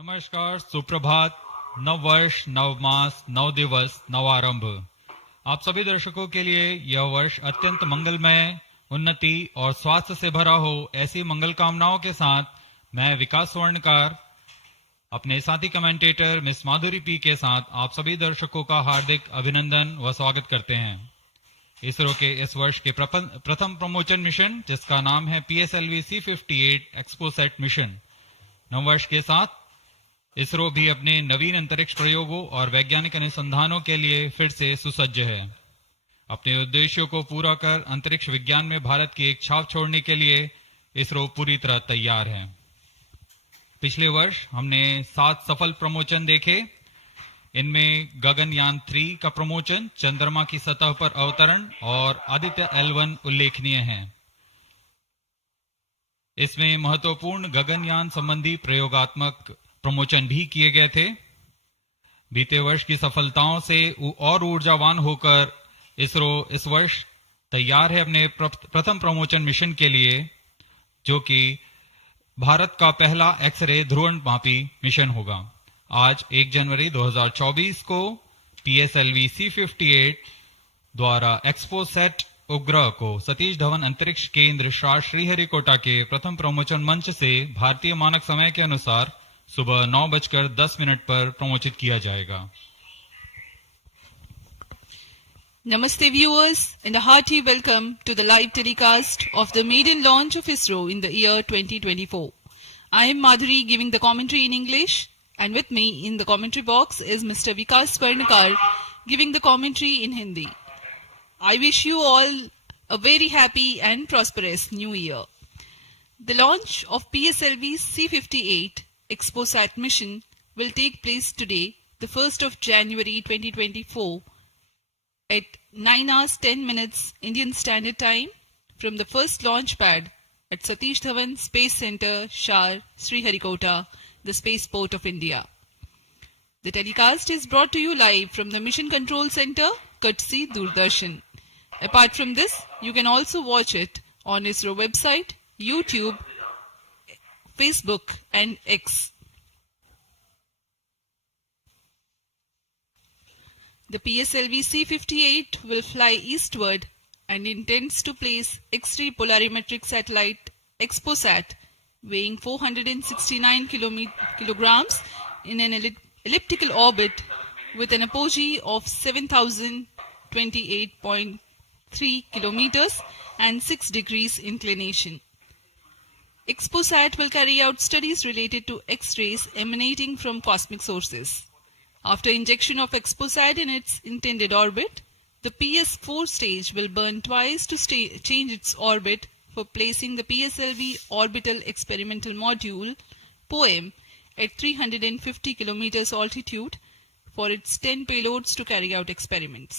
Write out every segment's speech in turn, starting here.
नमस्कार, सुप्रभात, नव वर्ष, नव मास, नव दिवस, नवारंभ। आप सभी दर्शकों के लिए यह वर्ष अत्यंत मंगलमय, उन्नति और स्वास्थ्य से भरा हो, ऐसी मंगल कामनाओं के साथ मैं विकास स्वर्णकार अपने साथी कमेंटेटर मिस माधुरी पी के साथ आप सभी दर्शकों का हार्दिक अभिनंदन व स्वागत करते हैं। इसरो के इस वर्ष के प्रथम प्रमोशन मिशन, जिसका नाम है PSLV C58 XPoSat मिशन, नववर्ष के साथ इसरो भी अपने नवीन अंतरिक्ष प्रयोगों और वैज्ञानिक अनुसंधानों के लिए फिर से सुसज्ज है। अपने उद्देश्यों को पूरा कर अंतरिक्ष विज्ञान में भारत की एक छाप छोड़ने के लिए इसरो पूरी तरह तैयार है। पिछले वर्ष हमने 7 सफल प्रमोशन देखे। इनमें गगनयान 3 का प्रमोशन, चंद्रमा की सतह पर अवतरण और आदित्य L1 उल्लेखनीय हैं। इसमें महत्वपूर्ण गगनयान संबंधी प्रयोगात्मक प्रमोशन भी किए गए थे। बीते वर्ष की सफलताओं से और ऊर्जावान होकर इसरो इस वर्ष तैयार है अपने प्रथम प्रमोशन मिशन के लिए, जो कि भारत का पहला एक्सरे ध्रुवणमापी मिशन होगा। आज 1 जनवरी 2024 को PSLV C58 द्वारा XPoSat उपग्रह को सतीश धवन अंतरिक्ष केंद्र SHAR श्रीहरिकोटा के प्रथम प्रमोशन मंच से भारतीय मानक समय के अनुसार सुबह 9:10 पर प्रमोचित किया जाएगा। Namaste viewers and a hearty welcome to the live telecast of the maiden launch of ISRO in the year 2024. I am Madhuri giving the commentary in English, and with me in the commentary box is Mr. Vikas Swarnakar giving the commentary in Hindi. I wish you all a very happy and prosperous new year. The launch of PSLV C58 XPoSat mission will take place today, the 1st of January 2024 at 9:10 Indian Standard Time from the first launch pad at Satish Dhawan Space Center, SHAR, Sriharikota, the spaceport of India. The telecast is brought to you live from the Mission Control Center, courtesy Doordarshan. Apart from this, you can also watch it on ISRO website, YouTube, Facebook and X. The PSLV C58 will fly eastward and intends to place X-ray polarimetric satellite XPoSat weighing 469 kilograms in an elliptical orbit with an apogee of 7,028.3 kilometers and 6 degrees inclination. XPoSat will carry out studies related to X-rays emanating from cosmic sources. After injection of XPoSat in its intended orbit, the PS4 stage will burn twice to change its orbit for placing the PSLV Orbital Experimental Module (POEM) at 350 km altitude for its 10 payloads to carry out experiments.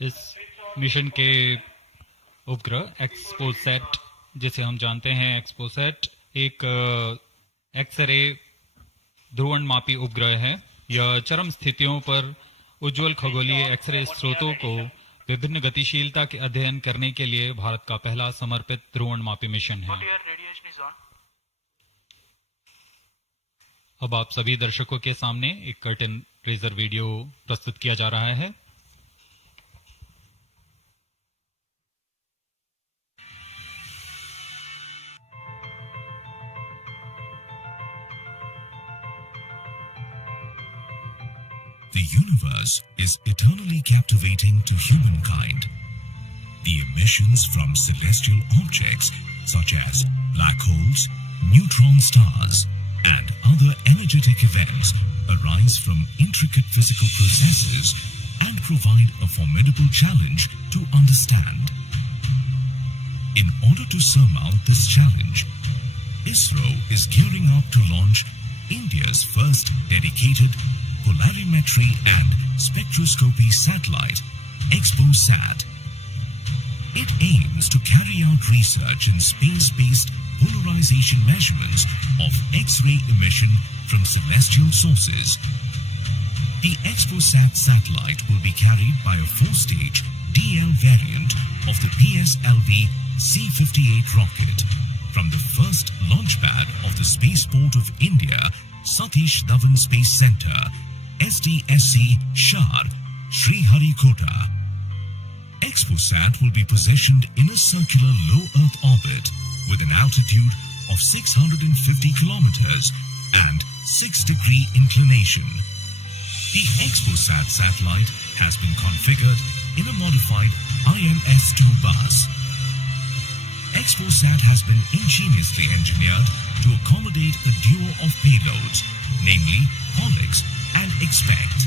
इस mission के उपग्रह XPoSat, जिसे हम जानते हैं XPoSat, एक x ray ध्रुवणमापी उपग्रह है। यह चरम स्थितियों पर उज्जवल खगोलीय एक्सरे स्रोतों को विभिन्न गतिशीलता के अध्ययन करने के लिए भारत का पहला समर्पित ध्रुवणमापी मिशन है। अब आप सभी दर्शकों के सामने एक कर्टन रेजर वीडियो प्रस्तुत किया जा रहा है। The universe is eternally captivating to humankind. The emissions from celestial objects such as black holes, neutron stars, and other energetic events arise from intricate physical processes and provide a formidable challenge to understand. In order to surmount this challenge, ISRO is gearing up to launch India's first dedicated polarimetry and spectroscopy satellite, XPoSat. It aims to carry out research in space-based polarization measurements of X-ray emission from celestial sources. The XPoSat satellite will be carried by a 4-stage DL variant of the PSLV C58 rocket from the first launch pad of the Spaceport of India, Satish Dhawan Space Center, SDSC, SHAR, Sriharikota. XPoSat will be positioned in a circular low Earth orbit with an altitude of 650 kilometers and 6-degree inclination. The XPoSat satellite has been configured in a modified IMS-2 bus. XPoSat has been ingeniously engineered to accommodate a duo of payloads, namely POLIX and XPECT.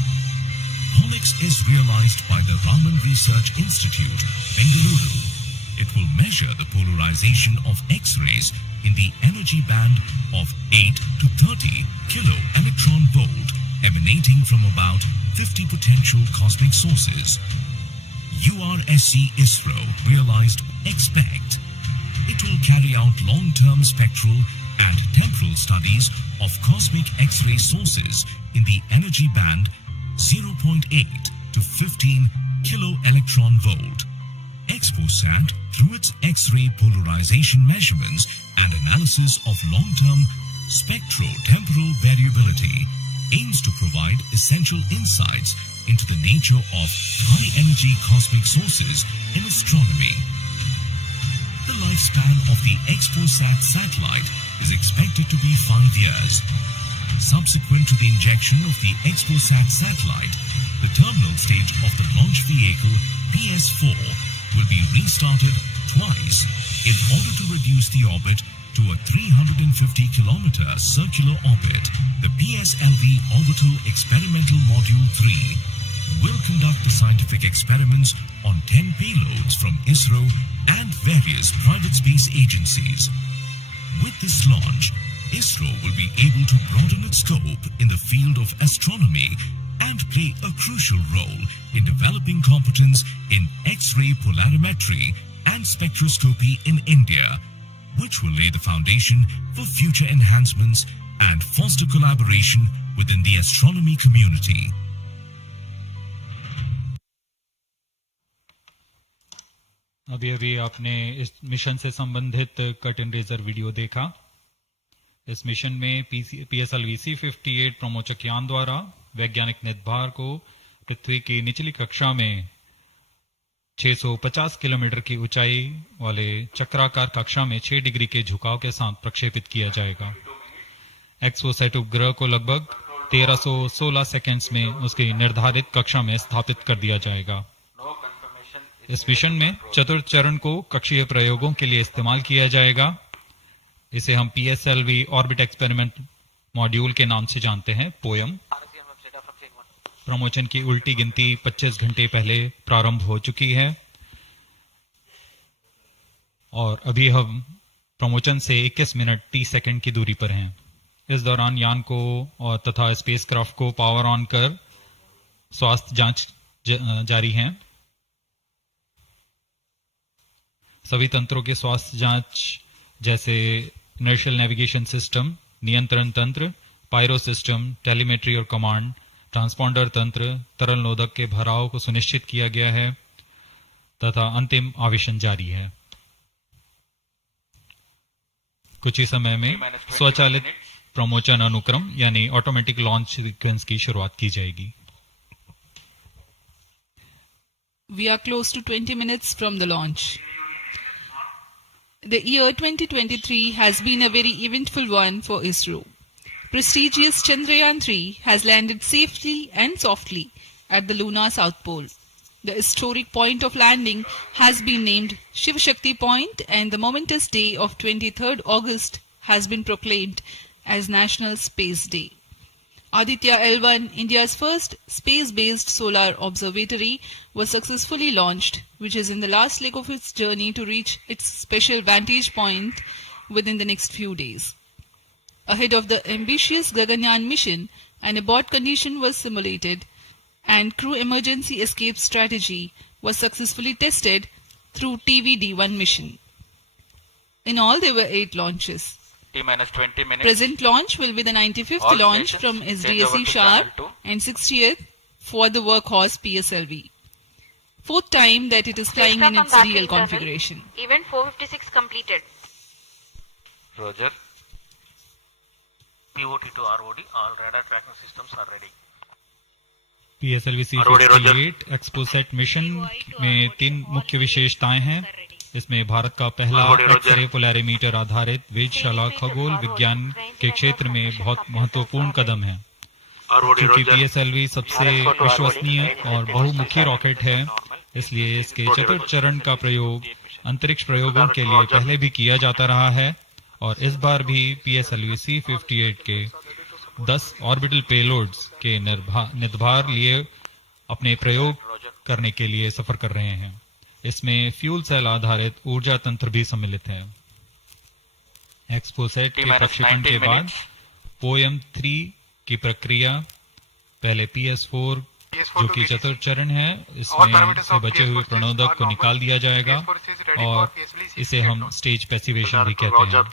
POLIX is realized by the Raman Research Institute, Bengaluru. It will measure the polarization of X-rays in the energy band of 8 to 30 kilo electron volt emanating from about 50 potential cosmic sources. URSC ISRO realized XPECT. It will carry out long-term spectral and temporal studies of cosmic X-ray sources in the energy band 0.8 to 15 kilo electron volt. XPoSat, through its X-ray polarization measurements and analysis of long-term spectro-temporal variability, aims to provide essential insights into the nature of high-energy cosmic sources in astronomy. The lifespan of the XPoSat satellite is expected to be 5 years. Subsequent to the injection of the XPoSat satellite, the terminal stage of the launch vehicle PS4 will be restarted twice in order to reduce the orbit to a 350-kilometer circular orbit. The PSLV Orbital Experimental Module 3 will conduct the scientific experiments on 10 payloads from ISRO and various private space agencies. With this launch, ISRO will be able to broaden its scope in the field of astronomy and play a crucial role in developing competence in X-ray polarimetry and spectroscopy in India, which will lay the foundation for future enhancements and foster collaboration within the astronomy community. अभी आपने इस mission से संबंधित cut and razor video देखा। इस mission में PSLV C58 प्रमोचक यान द्वारा वैज्ञानिक निदभार को पृथ्वी की निचली कक्षा में 650 किलोमीटर की ऊंचाई वाले चक्राकार कक्षा में 6 डिग्री के झुकाव के साथ प्रक्षेपित किया जाएगा। XPoSat उपग्रह को लगभग 1316 सेकंड्स में उसकी निर्धारित कक्षा में स्थापित कर दिया जाएगा। इस मिशन में चतुर्थ चरण को कक्षीय प्रयोगों के लिए इस्तेमाल किया जाएगा। इसे हम PSLV ऑर्बिट एक्सपेरिमेंट मॉड्यूल के नाम से जानते हैं, पोयम। प्रमोचन की उल्टी गिनती 25 घंटे पहले प्रारंभ हो चुकी है और अभी हम प्रमोचन से 21 मिनट 30 सेकंड की दूरी पर हैं। इस दौरान यान को और तथा स्पेसक्राफ्ट को पावर ऑन कर स्वास्थ्य जांच जारी है। सभी तंत्रों के स्वास्थ्य जांच जैसे इनर्शियल नेविगेशन सिस्टम, नियंत्रण तंत्र, पायरो सिस्टम, टेलीमेट्री और कमांड, ट्रांसपॉन्डर तंत्र, तरल नोदक के भराव को सुनिश्चित किया गया है तथा अंतिम आवेशन जारी है। कुछ ही समय में स्वचालित प्रमोचन अनुक्रम यानी ऑटोमेटिक लॉन्च सीक्वेंस की शुरुआत की जाएगी। We are close to 20 minutes from the launch. The year 2023 has been a very eventful one for ISRO. Prestigious Chandrayaan-3 has landed safely and softly at the lunar south pole. The historic point of landing has been named Shiv Shakti Point, and the momentous day of 23rd August has been proclaimed as National Space Day. Aditya L1, India's first space-based solar observatory, was successfully launched, which is in the last leg of its journey to reach its special vantage point within the next few days. Ahead of the ambitious Gaganyaan mission, an abort condition was simulated and crew emergency escape strategy was successfully tested through TVD-1 mission. In all, there were 8 launches. T-minus 20 minutes. Present launch will be the 95th All launch stations, from change SDSC over to SHAR channel 2. and 60th for the workhorse PSLV. fourth time that it is flying in its real configuration. Event 456 completed. Roger. POT to ROD, all radar tracking systems are ready. PSLV C58 XPoSat mission में 3 मुख्य विशेषताएं हैं। इसमें भारत का पहला x ray polarimeter आधारित वेधशाला खगोल विज्ञान के क्षेत्र में बहुत महत्वपूर्ण कदम है। क्योंकि PSLV सबसे विश्वसनीय और बहुमुखी रॉकेट है, इसलिए इसके चतुर्थ चरण का प्रयोग अंतरिक्ष प्रयोगों के लिए पहले भी किया जाता रहा है और इस बार भी PSLV C58 के 10 ऑर्बिटल पेलोड्स के निर्धार लिए अपने प्रयोग करने के लिए सफर कर रहे हैं। इसमें फ्यूल सेल आधारित ऊर्जा तंत्र भी सम्मिलित है। XPoSat के प्रक्षेपण के बाद POEM-3 की प्रक्रिया पहले PS4 जो कि चतुर्थ चरण है, इसमें से बचे हुए प्रणोदक को निकाल दिया जाएगा और इसे हम स्टेज पैसिवेशन भी कहते हैं।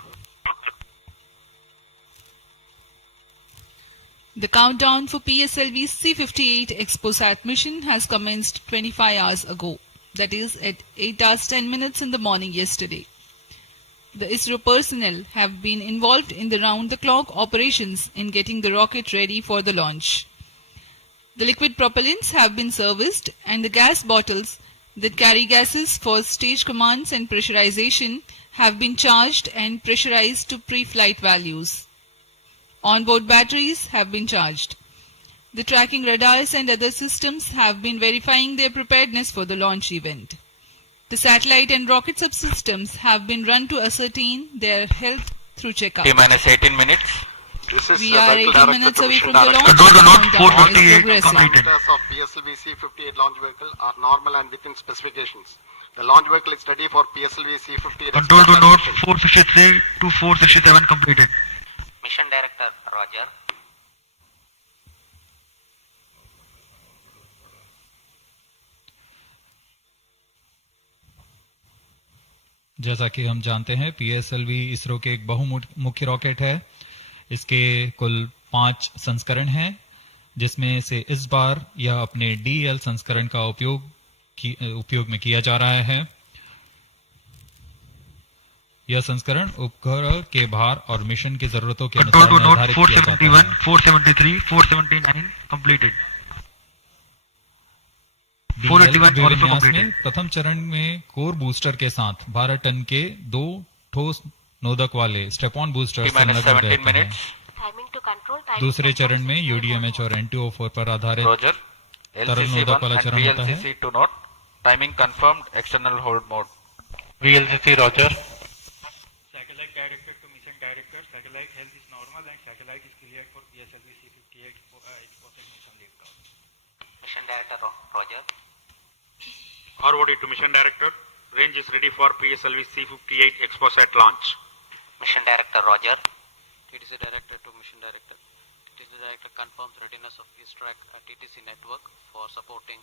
The countdown for PSLV C58 XPoSat mission has commenced 25 hours ago, that is at 8 hours 10 minutes in the morning yesterday. The ISRO personnel have been involved in the round-the-clock operations in getting the rocket ready for the launch. The liquid propellants have been serviced and the gas bottles that carry gases for stage commands and pressurization have been charged and pressurized to pre-flight values. Onboard batteries have been charged. The tracking radars and other systems have been verifying their preparedness for the launch event. The satellite and rocket subsystems have been run to ascertain their health through checkup. T-minus 18 minutes. We are 18 minutes away from the launch. Control to note Countdown is 458 progressing. completed. Parameters of PSLV C58 launch vehicle are normal and within specifications. The launch vehicle is ready for PSLV C58. Control to note 463 to 467 completed. Mission Director, Roger. जैसा कि हम जानते हैं PSLV ISRO के एक बहुमुखी rocket है। इसके कुल 5 संस्करण हैं, जिसमें से इस बार यह अपने DL संस्करण का उपयोग में किया जा रहा है। यह संस्करण उपग्रह के भार और मिशन की जरूरतों के Control अनुसार to note निर्धारित किया जाता 471, है। 473, 479 completed. DL 481 also अभिविन्यास में completed. प्रथम चरण में कोर बूस्टर के साथ 12 टन के 2 ठोस नोदक वाले स्टेप ऑन बूस्टर T-minus संलग्न 17 रहते हैं। minutes. Timing to control. Timing दूसरे to चरण में control. UDMH और N2O4 पर आधारित Roger. तरल नोदक LCC1 वाला and चरण होता है। VLCC to note. Timing confirmed. External hold mode. VLCC Roger. Satellite director to mission director. Satellite health is normal and satellite is cleared for PSLV C58 XPoSat mission liftoff. Mission Director, Roger. ROD to mission director. Range is ready for PSLV C58 XPoSat launch. Mission Director, Roger. TTC Director to Mission Director. TTC Director confirms readiness of PSTrack TTC network for supporting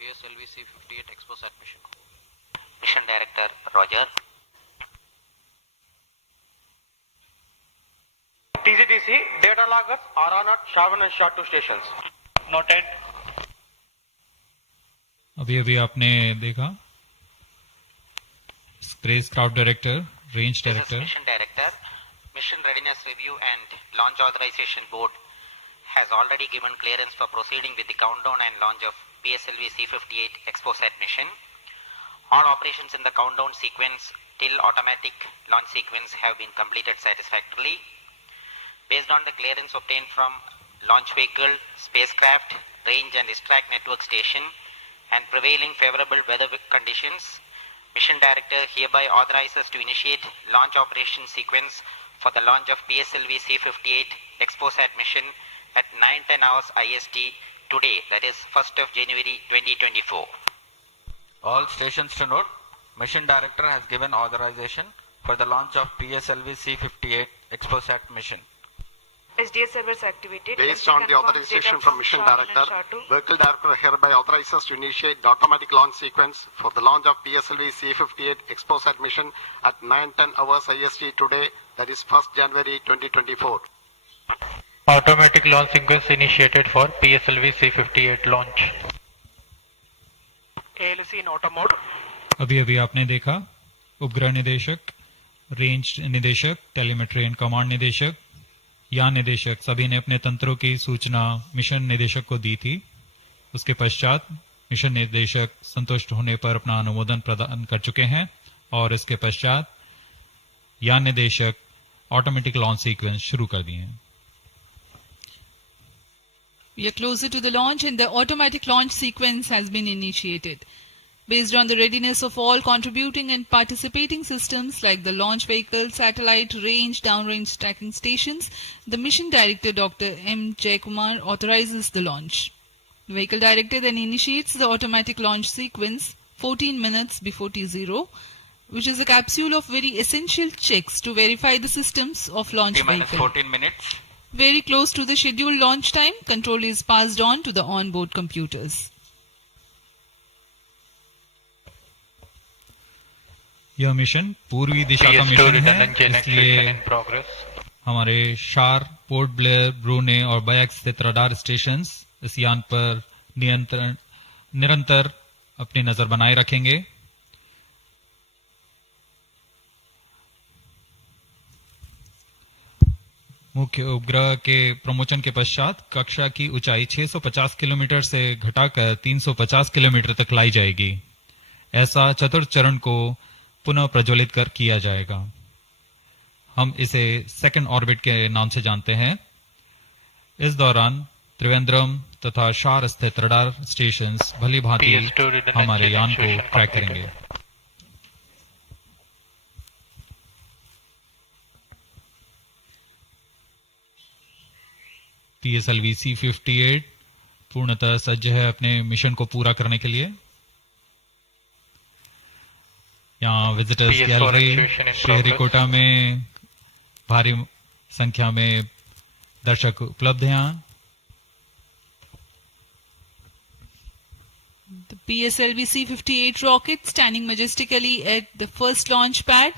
PSLV C58 XPoSat mission. Mission Director, Roger. TCTC data loggers are on at SHAR1 and SHAR2 stations. Noted. अभी आपने देखा spacecraft director, range This is director, Mission Director. Mission Readiness Review and Launch Authorization Board has already given clearance for proceeding with the countdown and launch of PSLV C58 XPoSat mission. All operations in the countdown sequence till automatic launch sequence have been completed satisfactorily. Based on the clearance obtained from launch vehicle, spacecraft, range and ISTRAC network station and prevailing favorable weather conditions, Mission Director hereby authorizes to initiate launch operation sequence for the launch of PSLV C58 XPoSat mission at 9:10 hours IST today, that is 1st of January 2024. All stations to note, Mission Director has given authorization for the launch of PSLV C58 XPoSat mission. SDS servers activated. Based on the authorization from Mission Director, Vehicle Director hereby authorizes to initiate the automatic launch sequence for the launch of PSLV C58 XPoSat mission at 9:10 hours IST today, that is 1st January 2024. Automatic launch sequence initiated for PSLV C58 launch. ALC in auto mode. अभी अभी आपने देखा उपग्रह निदेशक, range निदेशक, telemetry and command निदेशक, यान निदेशक सभी ने अपने तंत्रों की सूचना मिशन निदेशक को दी थी। उसके पश्चात मिशन निदेशक संतुष्ट होने पर अपना अनुमोदन प्रदान कर चुके हैं और इसके पश्चात यान निदेशक ऑटोमेटिक लॉन्च सीक्वेंस शुरू कर दिए हैं। We are closer to the launch and the automatic launch sequence has been initiated. Based on the readiness of all contributing and participating systems like the launch vehicle, satellite, range, downrange tracking stations, the mission director Dr. M. Jaikumar authorizes the launch. The vehicle director then initiates the automatic launch sequence 14 minutes before T0, which is a capsule of very essential checks to verify the systems of launch vehicle. 14 minutes. Very close to the scheduled launch time, control is passed on to the onboard computers. यह mission पूर्वी दिशा का mission है, इसलिए हमारे शार, port Blair, ब्रूने और bikes स्थित radar stations इस यान पर निरंतर अपनी नजर बनाए रखेंगे। मुख्य उपग्रह के प्रमोचन के पश्चात कक्षा की ऊंचाई 650 किलोमीटर से घटाकर 350 किलोमीटर तक लाई जाएगी। ऐसा चतुर्थ चरण को पुनः प्रज्वलित कर किया जाएगा। हम इसे सेकंड ऑर्बिट के नाम से जानते हैं। इस दौरान त्रिवेंद्रम तथा शार स्थित रडार स्टेशंस भली भांति हमारे यान को ट्रैक करेंगे। PSLV C58 पूर्णतः सज्ज है अपने मिशन को पूरा करने के लिए। यहाँ विजिटर्स गैलरी श्रीहरिकोटा में भारी संख्या में दर्शक उपलब्ध हैं। The PSLV C58 rocket standing majestically at the first launch pad.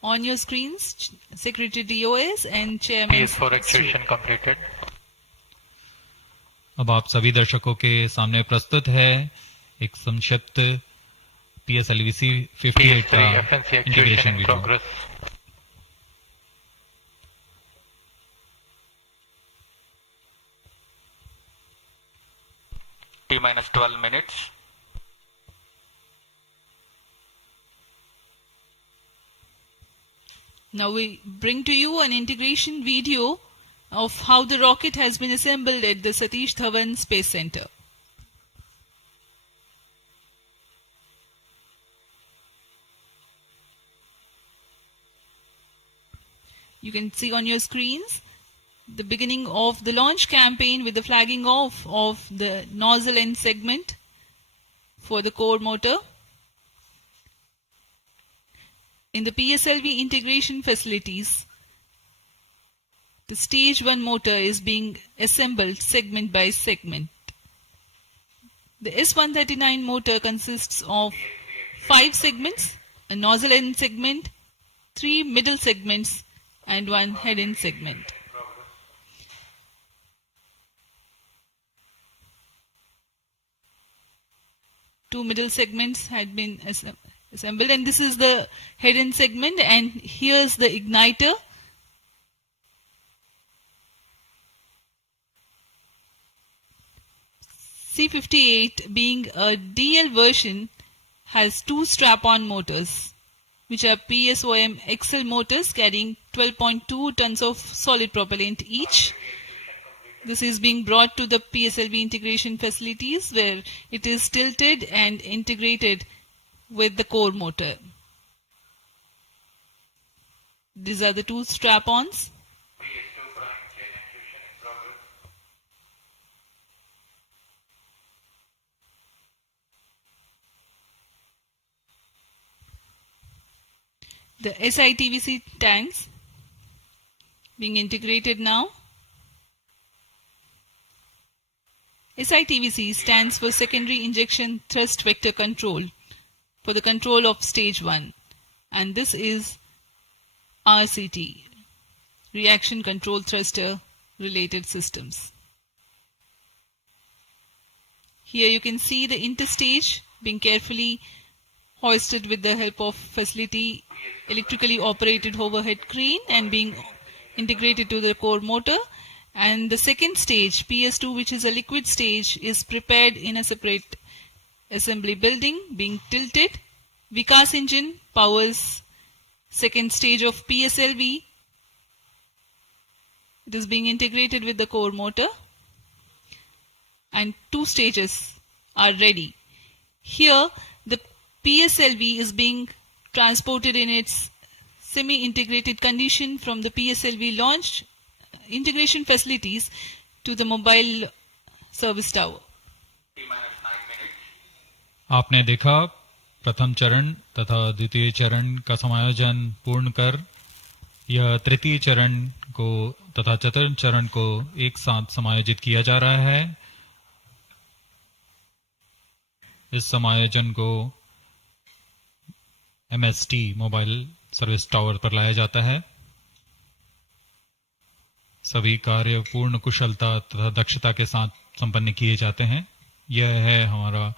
On your screens, Secretary DOS and Chairman. PS4 actuation completed. अब आप सभी दर्शकों के सामने प्रस्तुत है एक संक्षिप्त PSLV C58 का integration video. T-12 minutes. Now we bring to you an integration video of how the rocket has been assembled at the Satish Dhawan Space Center. You can see on your screens the beginning of the launch campaign with the flagging off of the nozzle end segment for the core motor. In the PSLV integration facilities, the stage 1 motor is being assembled segment by segment. The S139 motor consists of 5 segments, a nozzle end segment, 3 middle segments and 1 head end segment. Two middle segments had been assembled, and this is the head end segment, and here's the igniter. C58 being a DL version has 2 strap-on motors, which are PSOM XL motors carrying 12.2 tons of solid propellant each. This is being brought to the PSLV integration facilities where it is tilted and integrated with the core motor. These are the 2 strap-ons. The SITVC tanks being integrated now. SITVC stands for Secondary Injection Thrust Vector Control for the control of stage 1, and this is RCT, Reaction Control Thruster related systems. Here you can see the interstage being carefully hoisted with the help of facility electrically operated overhead crane and being integrated to the core motor. And the second stage, PS2, which is a liquid stage, is prepared in a separate assembly building being tilted. Vikas engine powers second stage of PSLV. It is being integrated with the core motor and two stages are ready. Here the PSLV is being transported in its semi-integrated condition from the PSLV launch integration facilities to the mobile service tower. आपने देखा प्रथम चरण तथा द्वितीय चरण का समायोजन पूर्ण कर यह तृतीय चरण को तथा चतुर्थ चरण को एक साथ समायोजित किया जा रहा है। इस समायोजन को MST मोबाइल सर्विस टावर पर लाया जाता है। सभी कार्य पूर्ण कुशलता तथा दक्षता के साथ संपन्न किए जाते हैं। यह है हमारा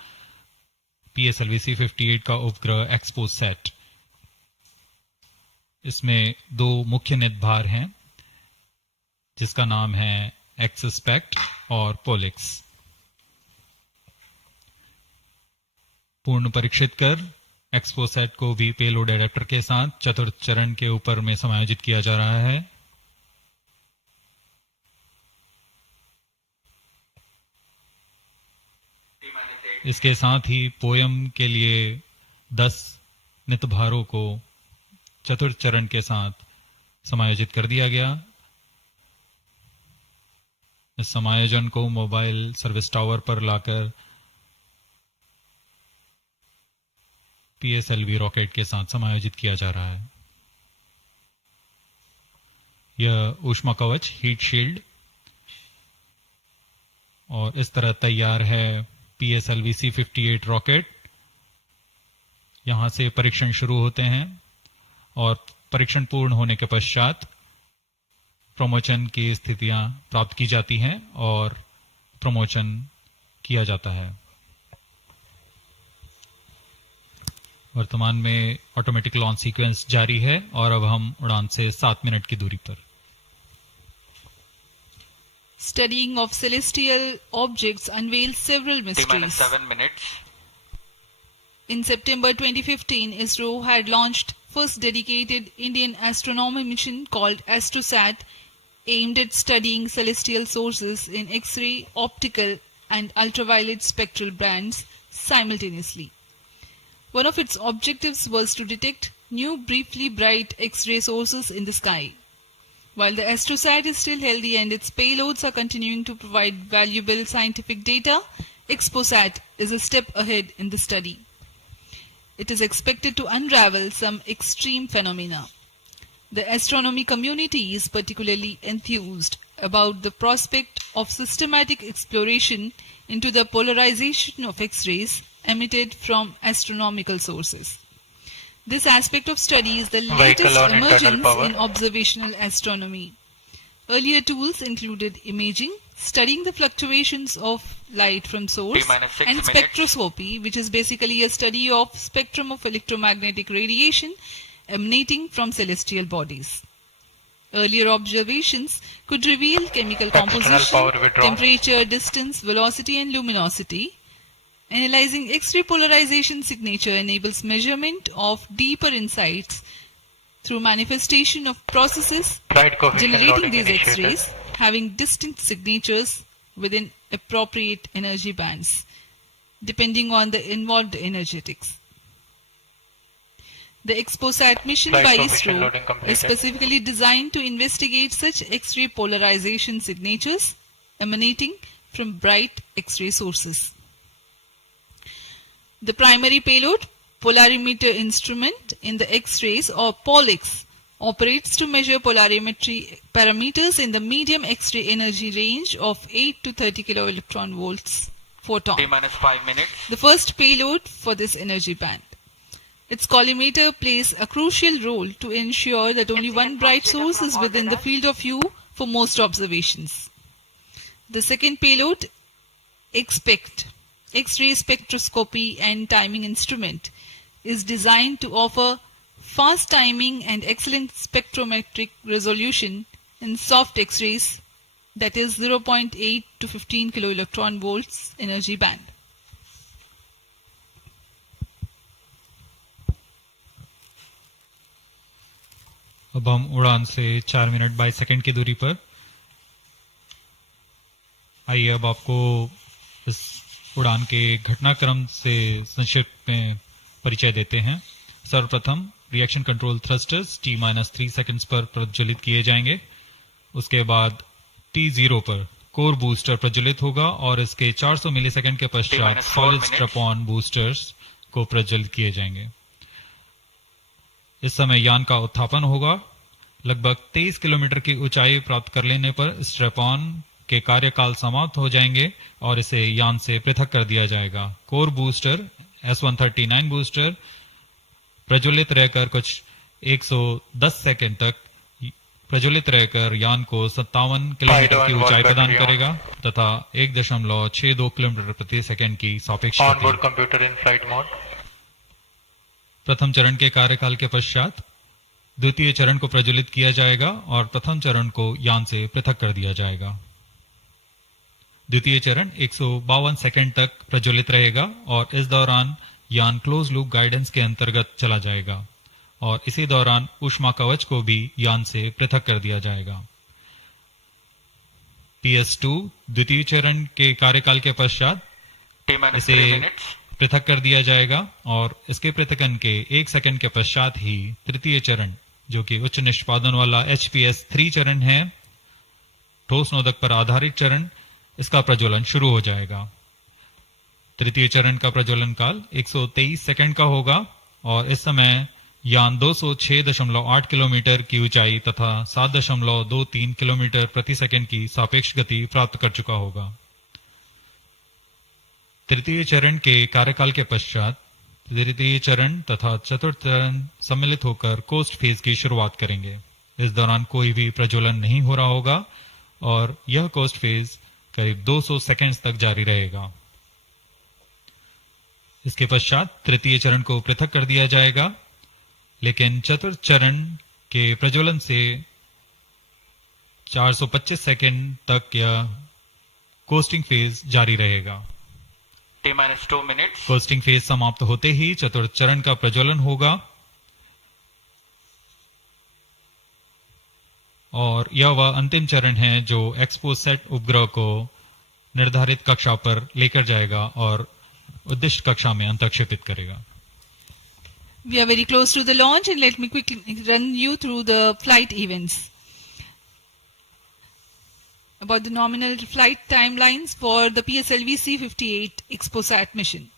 PSLV C58 का उपग्रह XPoSat। इसमें दो मुख्य निदभार हैं जिसका नाम है XSPECT और POLIX। पूर्ण परीक्षित कर XPoSat को भी पेलोड एडेप्टर के साथ चतुर्थ चरण के ऊपर में समायोजित किया जा रहा है। इसके साथ ही पोयम के लिए 10 नितभारों को चतुर्थ चरण के साथ समायोजित कर दिया गया। इस समायोजन को मोबाइल सर्विस टावर पर लाकर PSLV रॉकेट के साथ समायोजित किया जा रहा है। यह ऊष्मा कवच हीट शील्ड और इस तरह तैयार है PSLV C58 रॉकेट। यहां से परीक्षण शुरू होते हैं और परीक्षण पूर्ण होने के पश्चात प्रमोशन की स्थितियां प्राप्त की जाती हैं और प्रमोशन किया जाता है। वर्तमान में ऑटोमेटिक लॉन्च सीक्वेंस जारी है और अब हम उड़ान से 7 मिनट की दूरी पर। Studying of celestial objects unveils several mysteries. 7 minutes. In September 2015, ISRO had launched first dedicated Indian astronomy mission called AstroSat, aimed at studying celestial sources in X-ray, optical and ultraviolet spectral bands simultaneously. One of its objectives was to detect new briefly bright X-ray sources in the sky. While the AstroSat is still healthy and its payloads are continuing to provide valuable scientific data, XPoSat is a step ahead in the study. It is expected to unravel some extreme phenomena. The astronomy community is particularly enthused about the prospect of systematic exploration into the polarization of X-rays emitted from astronomical sources. This aspect of study is the latest emergence in observational astronomy. Earlier tools included imaging, studying the fluctuations of light from source, and spectroscopy, which is basically a study of spectrum of electromagnetic radiation emanating from celestial bodies. Earlier observations could reveal chemical composition, temperature, distance, velocity and luminosity. Analyzing X-ray polarization signature enables measurement of deeper insights through manifestation of processes generating these X-rays having distinct signatures within appropriate energy bands, depending on the involved energetics. The XPoSat mission by ISRO is specifically designed to investigate such X-ray polarization signatures emanating from bright X-ray sources. The primary payload, polarimeter instrument in the X-rays or POLIX, operates to measure polarimetry parameters in the medium X-ray energy range of 8 to 30 kiloelectron volts photon. T-5 minutes. The first payload for this energy band. Its collimator plays a crucial role to ensure that only one bright source is within the field of view for most observations. The second payload, XPECT, X-ray spectroscopy and timing instrument, is designed to offer fast timing and excellent spectrometric resolution in soft X-rays, that is 0.8 to 15 kiloelectron volts energy band. अब हम उड़ान से 4 minute 22 second की दूरी पर। आइए अब आपको इस उड़ान के घटनाक्रम से संक्षिप्त में परिचय देते हैं। सर्वप्रथम reaction control thrusters T-3 seconds पर प्रज्वलित किए जाएंगे। उसके बाद T0 पर कोर बूस्टर प्रज्वलित होगा और इसके 400 मिलीसेकंड के पश्चात सॉलिड स्ट्रैप-ऑन बूस्टर्स को प्रज्वलित किए जाएंगे। इस समय यान का उत्थापन होगा। लगभग 23 किलोमीटर की ऊंचाई प्राप्त कर लेने पर स्ट्रैप-ऑन के कार्यकाल समाप्त हो जाएंगे और इसे यान से पृथक कर दिया जाएगा। कोर बूस्टर S139 बूस्टर प्रज्वलित रहकर कुछ 110 सेकंड तक प्रज्वलित रहकर यान को 57 किलोमीटर की ऊंचाई प्रदान करेगा तथा 1.62 किलोमीटर प्रति सेकंड की सापेक्ष गति। प्रथम चरण के कार्यकाल के पश्चात द्वितीय चरण को प्रज्वलित किया जाएगा और प्रथम चरण को यान से पृथक कर दिया जाएगा। द्वितीय चरण 152 सेकंड तक प्रज्वलित रहेगा और इस दौरान यान क्लोज लूप गाइडेंस के अंतर्गत चला जाएगा और इसी दौरान ऊष्मा कवच को भी यान से पृथक कर दिया जाएगा। PS2 द्वितीय चरण के कार्यकाल के पश्चात इसे पृथक कर दिया जाएगा और इसके पृथकन के 1 सेकंड के पश्चात ही तृतीय चरण, जो कि उच्च निष्पादन वाला HPS3 चरण है, ठोस नोदक पर आधारित चरण, इसका प्रज्वलन शुरू हो जाएगा। तृतीय चरण का प्रज्वलन काल 123 सेकंड का होगा और इस समय यान 206.8 किलोमीटर की ऊंचाई तथा 7.23 किलोमीटर प्रति सेकंड की सापेक्ष गति प्राप्त कर चुका होगा। तृतीय चरण के कार्यकाल के पश्चात तृतीय चरण तथा चतुर्थ चरण सम्मिलित होकर कोस्ट फेज की शुरुआत करेंगे। इस दौरान कोई भी प्रज्वलन नहीं हो रहा होगा और यह कोस्ट फेज करीब 200 सेकंड्स तक जारी रहेगा। इसके पश्चात तृतीय चरण को पृथक कर दिया जाएगा, लेकिन चतुर्थ चरण के प्रज्वलन से 425 सेकंड तक यह कोस्टिंग फेज जारी रहेगा। T-2 minutes। कोस्टिंग फेज समाप्त होते ही चतुर्थ चरण का प्रज्वलन होगा और यह वह अंतिम चरण है जो XPoSat उपग्रह को निर्धारित कक्षा पर लेकर जाएगा और उद्दिष्ट कक्षा में अंतर्क्षेपित करेगा। We are very close to the launch and let me quickly run you through the flight events. About the nominal flight timelines for the PSLV C58 XPoSat mission.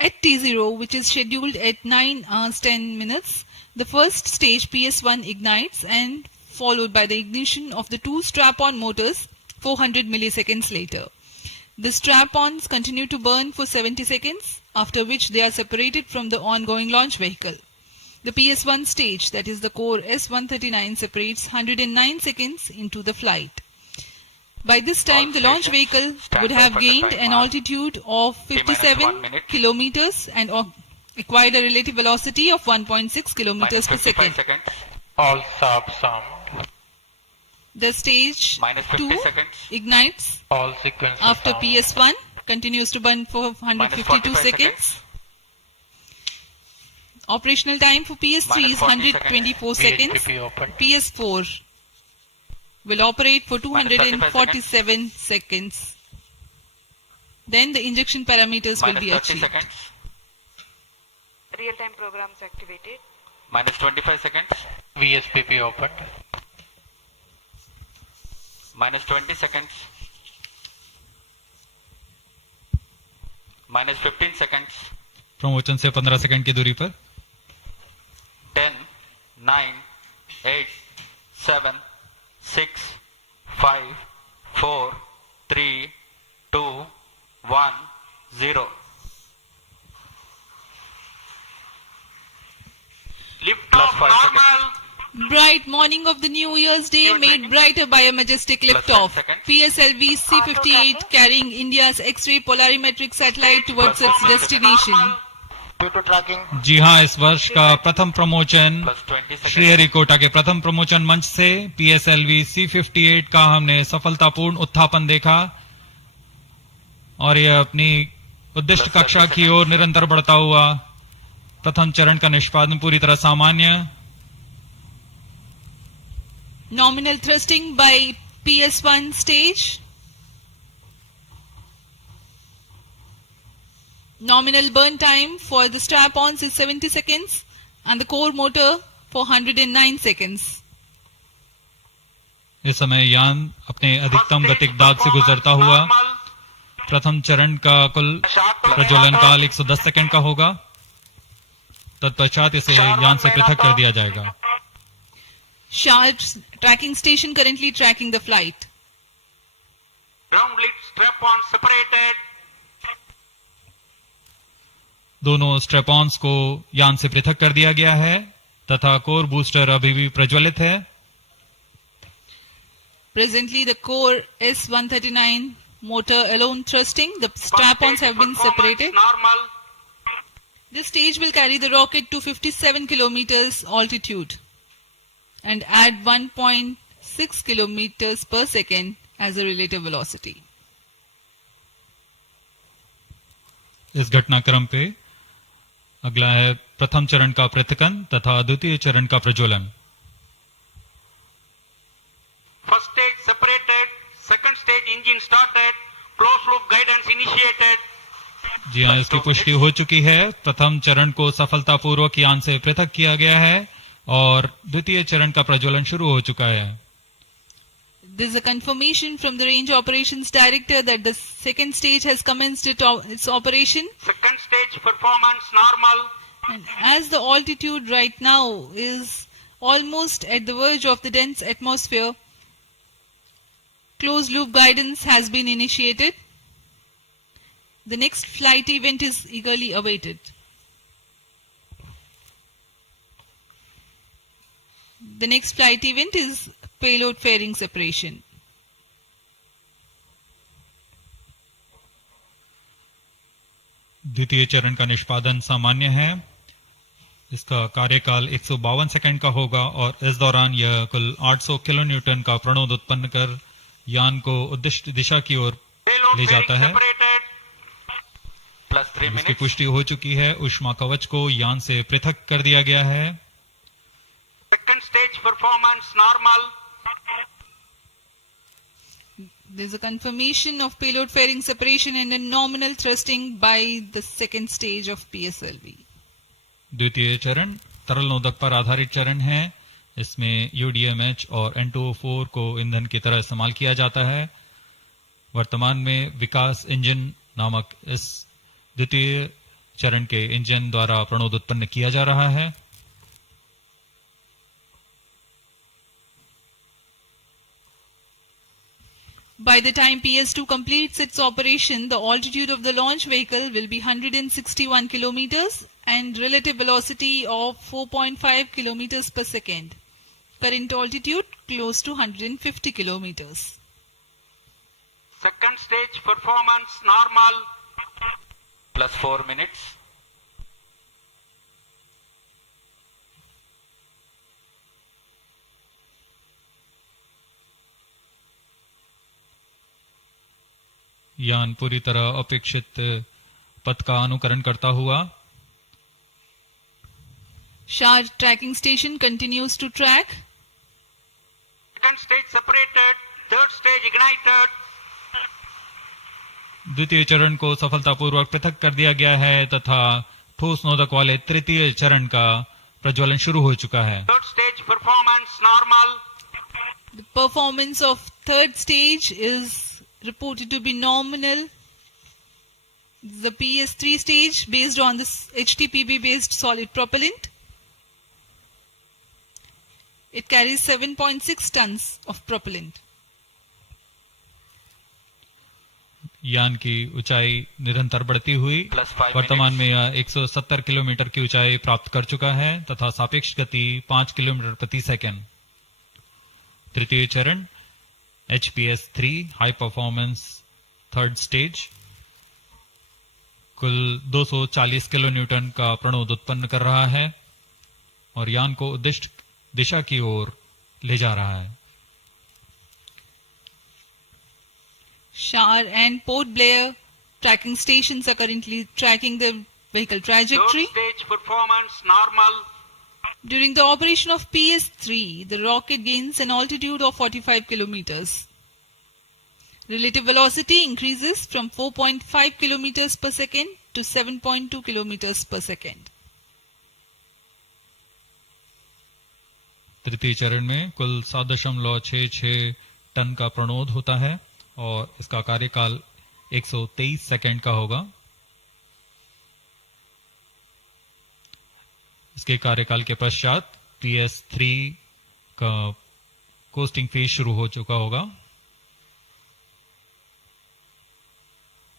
At T0, which is scheduled at 9 hours 10 minutes, the first stage PS1 ignites and followed by the ignition of the two strap-on motors 400 milliseconds later. The strap-ons continue to burn for 70 seconds, after which they are separated from the ongoing launch vehicle. The PS1 stage, that is the core S139, separates 109 seconds into the flight. By this time, the launch vehicle would have gained an altitude of 57 kilometers and acquired a relative velocity of 1.6 kilometers per second. All subs sum. The stage 2 ignites All sequences after sum. PS1, continues to burn for 152 seconds. Operational time for PS3 is 124 seconds. PS4 will operate for 247 seconds. Then the injection parameters will be achieved. Real-time programs activated. Minus 25 seconds. VSPP opened. Minus 20 seconds. Minus 15 seconds. प्रमोचन से 15 second की दूरी पर 10, 9, 8, 7, 6, 5, 4, 3, 2, 1, 0. Lift Plus off 5 normal. Bright morning of the New Year's Day made brighter by a majestic liftoff. PSLV C58 carrying India's X-ray polarimetric satellite towards its destination. Due to tracking, जी हाँ, इस वर्ष का प्रथम promotion Plus 20 seconds. Sriharikota के प्रथम promotion मंच से PSLV C58 का हमने सफलतापूर्ण उत्थापन देखा और यह अपनी उद्दिष्ट कक्षा की ओर निरंतर बढ़ता हुआ। प्रथम चरण का निष्पादन पूरी तरह सामान्य। Nominal thrusting by PS1 stage. Nominal burn time for the strap-ons is 70 seconds and the core motor for 109 seconds. इस समय यान अपने अधिकतम गतिक दाब से गुजरता हुआ। प्रथम चरण का कुल प्रज्वलन काल 110 सेकंड का होगा। तत्पश्चात इसे यान से पृथक कर दिया जाएगा। SHAR tracking station currently tracking the flight. Ground lead strap-on separated. दोनों स्ट्रेपॉन्स को यान से पृथक कर दिया गया है तथा कोर बूस्टर अभी भी प्रज्वलित है। Presently the core S139 motor alone thrusting. The strap-ons have been separated. Normal. This stage will carry the rocket to 57 kilometers altitude and add 1.6 kilometers per second as a relative velocity. इस घटनाक्रम पे अगला है प्रथम चरण का पृथकन तथा द्वितीय चरण का प्रज्वलन। First stage separated. Second stage engine started. Closed loop guidance initiated. जी हाँ, इसकी पुष्टि हो चुकी है। प्रथम चरण को सफलतापूर्वक यान से पृथक किया गया है और द्वितीय चरण का प्रज्वलन शुरू हो चुका है। There is a confirmation from the Range Operations Director that the second stage has commenced its operation. Second stage performance normal. And as the altitude right now is almost at the verge of the dense atmosphere, closed loop guidance has been initiated. The next flight event is eagerly awaited. The next flight event is payload fairing separation. द्वितीय चरण का निष्पादन सामान्य है। इसका कार्यकाल 152 second का होगा और इस दौरान यह कुल 800 किलो न्यूटन का प्रणोद उत्पन्न कर यान को उद्दिष्ट दिशा की ओर ले जाता है। Plus 3 इसकी minutes. पुष्टि हो चुकी है। ऊष्मा कवच को यान से पृथक कर दिया गया है। Second stage performance normal. There is a confirmation of payload fairing separation and a nominal thrusting by the second stage of PSLV. द्वितीय चरण तरल नोदक पर आधारित चरण है। इसमें UDMH और N2O4 को ईंधन की तरह इस्तेमाल किया जाता है। वर्तमान में विकास इंजन नामक इस द्वितीय चरण के इंजन द्वारा प्रणोद उत्पन्न किया जा रहा है। By the time PS2 completes its operation, the altitude of the launch vehicle will be 161 kilometers and relative velocity of 4.5 kilometers per second. Current altitude close to 150 kilometers. Second stage performance normal. Plus 4 minutes. यान पूरी तरह अपेक्षित पथ का अनुकरण करता हुआ। SHAR tracking station continues to track. Second stage separated. Third stage ignited. द्वितीय चरण को सफलतापूर्वक पृथक कर दिया गया है तथा ठोस नोदक वाले तृतीय चरण का प्रज्वलन शुरू हो चुका है। Third stage performance normal. The performance of third stage is reported to be nominal. The PS3 stage based on this HTPB based solid propellant. It carries 7.6 tons of propellant. यान की ऊंचाई निरंतर बढ़ती हुई वर्तमान में यह 170 किलोमीटर की ऊंचाई प्राप्त कर चुका है तथा सापेक्ष गति 5 किलोमीटर प्रति सेकंड। तृतीय चरण HPS-3 high performance third stage कुल 240 किलो न्यूटन का प्रणोद उत्पन्न कर रहा है और यान को उद्दिष्ट दिशा की ओर ले जा रहा है। SHAR and Port Blair tracking stations are currently tracking the vehicle trajectory. Third stage performance normal. During the operation of PS-3, the rocket gains an altitude of 45 kilometers. Relative velocity increases from 4.5 kilometers per second to 7.2 kilometers per second. तृतीय चरण में कुल 7.66 ton का प्रणोद होता है और इसका कार्यकाल 123 सेकंड का होगा। इसके कार्यकाल के पश्चात PS-3 का कोस्टिंग फेज शुरू हो चुका होगा।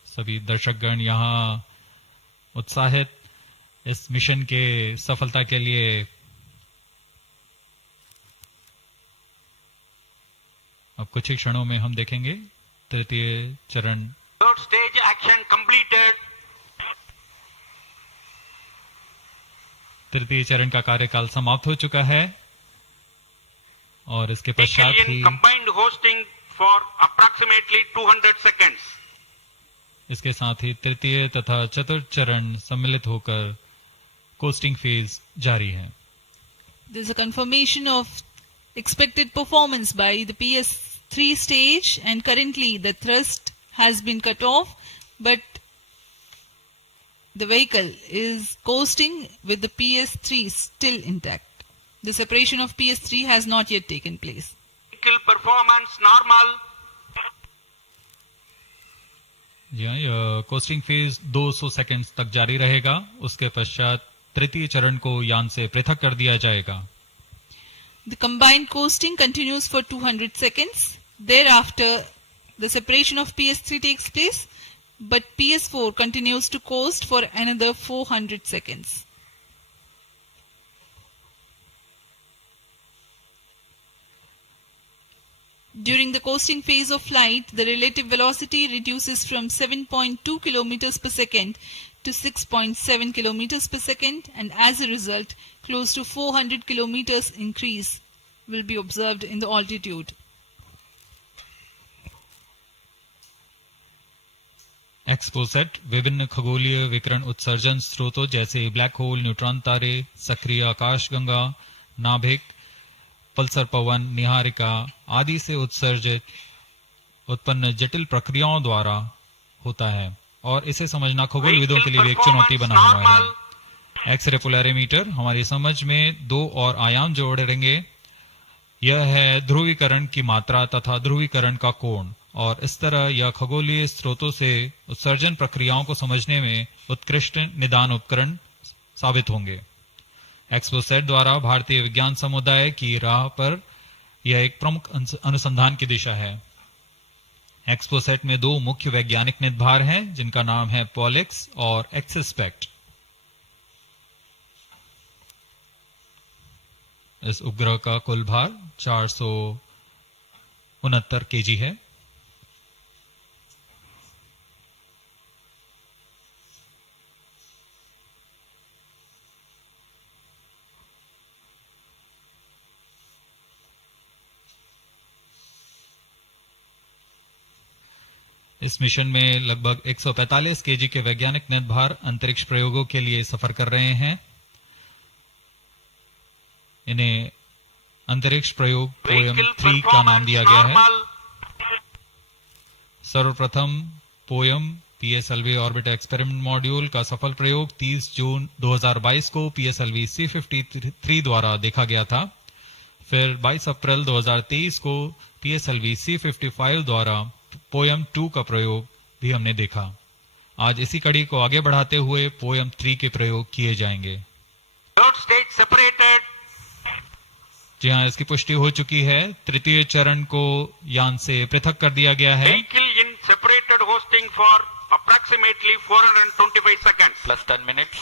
सभी दर्शकगण यहां उत्साहित इस मिशन के सफलता के लिए अब कुछ ही क्षणों में हम देखेंगे तृतीय चरण। Third stage action completed. तृतीय चरण का कार्यकाल समाप्त हो चुका है और इसके पश्चात ही combined hosting for approximately 200 seconds. इसके साथ ही तृतीय तथा चतुर्थ चरण सम्मिलित होकर कोस्टिंग फेज जारी है। There is a confirmation of expected performance by the PS-3 stage and currently the thrust has been cut off but the vehicle is coasting with the PS-3 still intact. The separation of PS-3 has not yet taken place. Vehicle performance normal. यह costing phase 200 seconds तक जारी रहेगा। उसके पश्चात तृतीय चरण को यान से पृथक कर दिया जाएगा। The combined coasting continues for 200 seconds. Thereafter, the separation of PS-3 takes place, but PS-4 continues to coast for another 400 seconds. During the coasting phase of flight, the relative velocity reduces from 7.2 kilometers per second to 6.7 kilometers per second, and as a result, close to 400 kilometers increase will be observed in the altitude. XPoSat विभिन्न खगोलीय विकिरण उत्सर्जन स्रोतों जैसे black hole, neutron तारे, सक्रिय आकाशगंगा, नाभिक, पल्सर पवन, निहारिका आदि से उत्सर्जित उत्पन्न जटिल प्रक्रियाओं द्वारा होता है और इसे समझना खगोलविदों के लिए भी एक चुनौती बना हुआ है। एक्सरे पोलैरिमीटर हमारी समझ में दो और आयाम जोड़ेंगे। यह है ध्रुवीकरण की मात्रा तथा ध्रुवीकरण का कोण और इस तरह यह खगोलीय स्रोतों से उत्सर्जन प्रक्रियाओं को समझने में उत्कृष्ट निदान उपकरण साबित होंगे। XPoSat द्वारा भारतीय विज्ञान समुदाय की राह पर यह एक प्रमुख अनुसंधान की दिशा है। XPoSat में दो मुख्य वैज्ञानिक निदभार हैं जिनका नाम है पॉलिक्स और एक्सस्पेक्ट। इस उपग्रह का कुल भार 469 केजी है। इस मिशन में लगभग 145 केजी के वैज्ञानिक निदभार अंतरिक्ष प्रयोगों के लिए सफर कर रहे हैं। इन्हें अंतरिक्ष प्रयोग पोयम 3 का नाम दिया गया है। सर्वप्रथम poem PSLV orbiter experiment module का सफल प्रयोग 30 जून 2022 को PSLV C58 द्वारा देखा गया था। फिर 22 अप्रैल 2023 को PSLV C55 द्वारा पोयम 2 का प्रयोग भी हमने देखा। आज इसी कड़ी को आगे बढ़ाते हुए पोयम 3 के प्रयोग किए जाएंगे। जी हाँ, इसकी पुष्टि हो चुकी है। तृतीय चरण को यान से पृथक कर दिया गया है। separated hosting for approximately 425 seconds. Plus 10 minutes.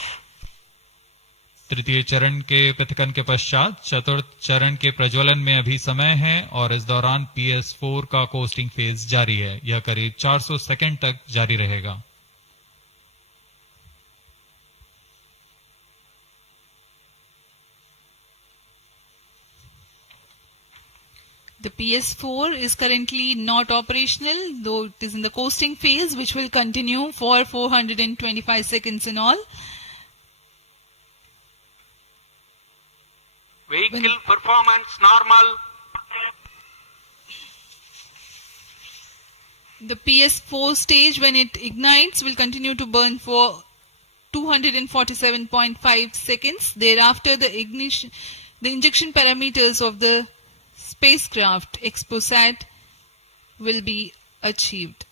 तृतीय चरण के पृथक्करण के पश्चात चतुर्थ चरण के प्रज्वलन में अभी समय है और इस दौरान PS4 का कोस्टिंग फेज जारी है। यह करीब 400 सेकंड तक जारी रहेगा। The PS4 is currently not operational, though it is in the coasting phase, which will continue for 425 seconds in all. Vehicle performance normal. The PS4 stage, when it ignites, will continue to burn for 247.5 seconds. Thereafter, the injection parameters of the spacecraft XPoSat will be achieved.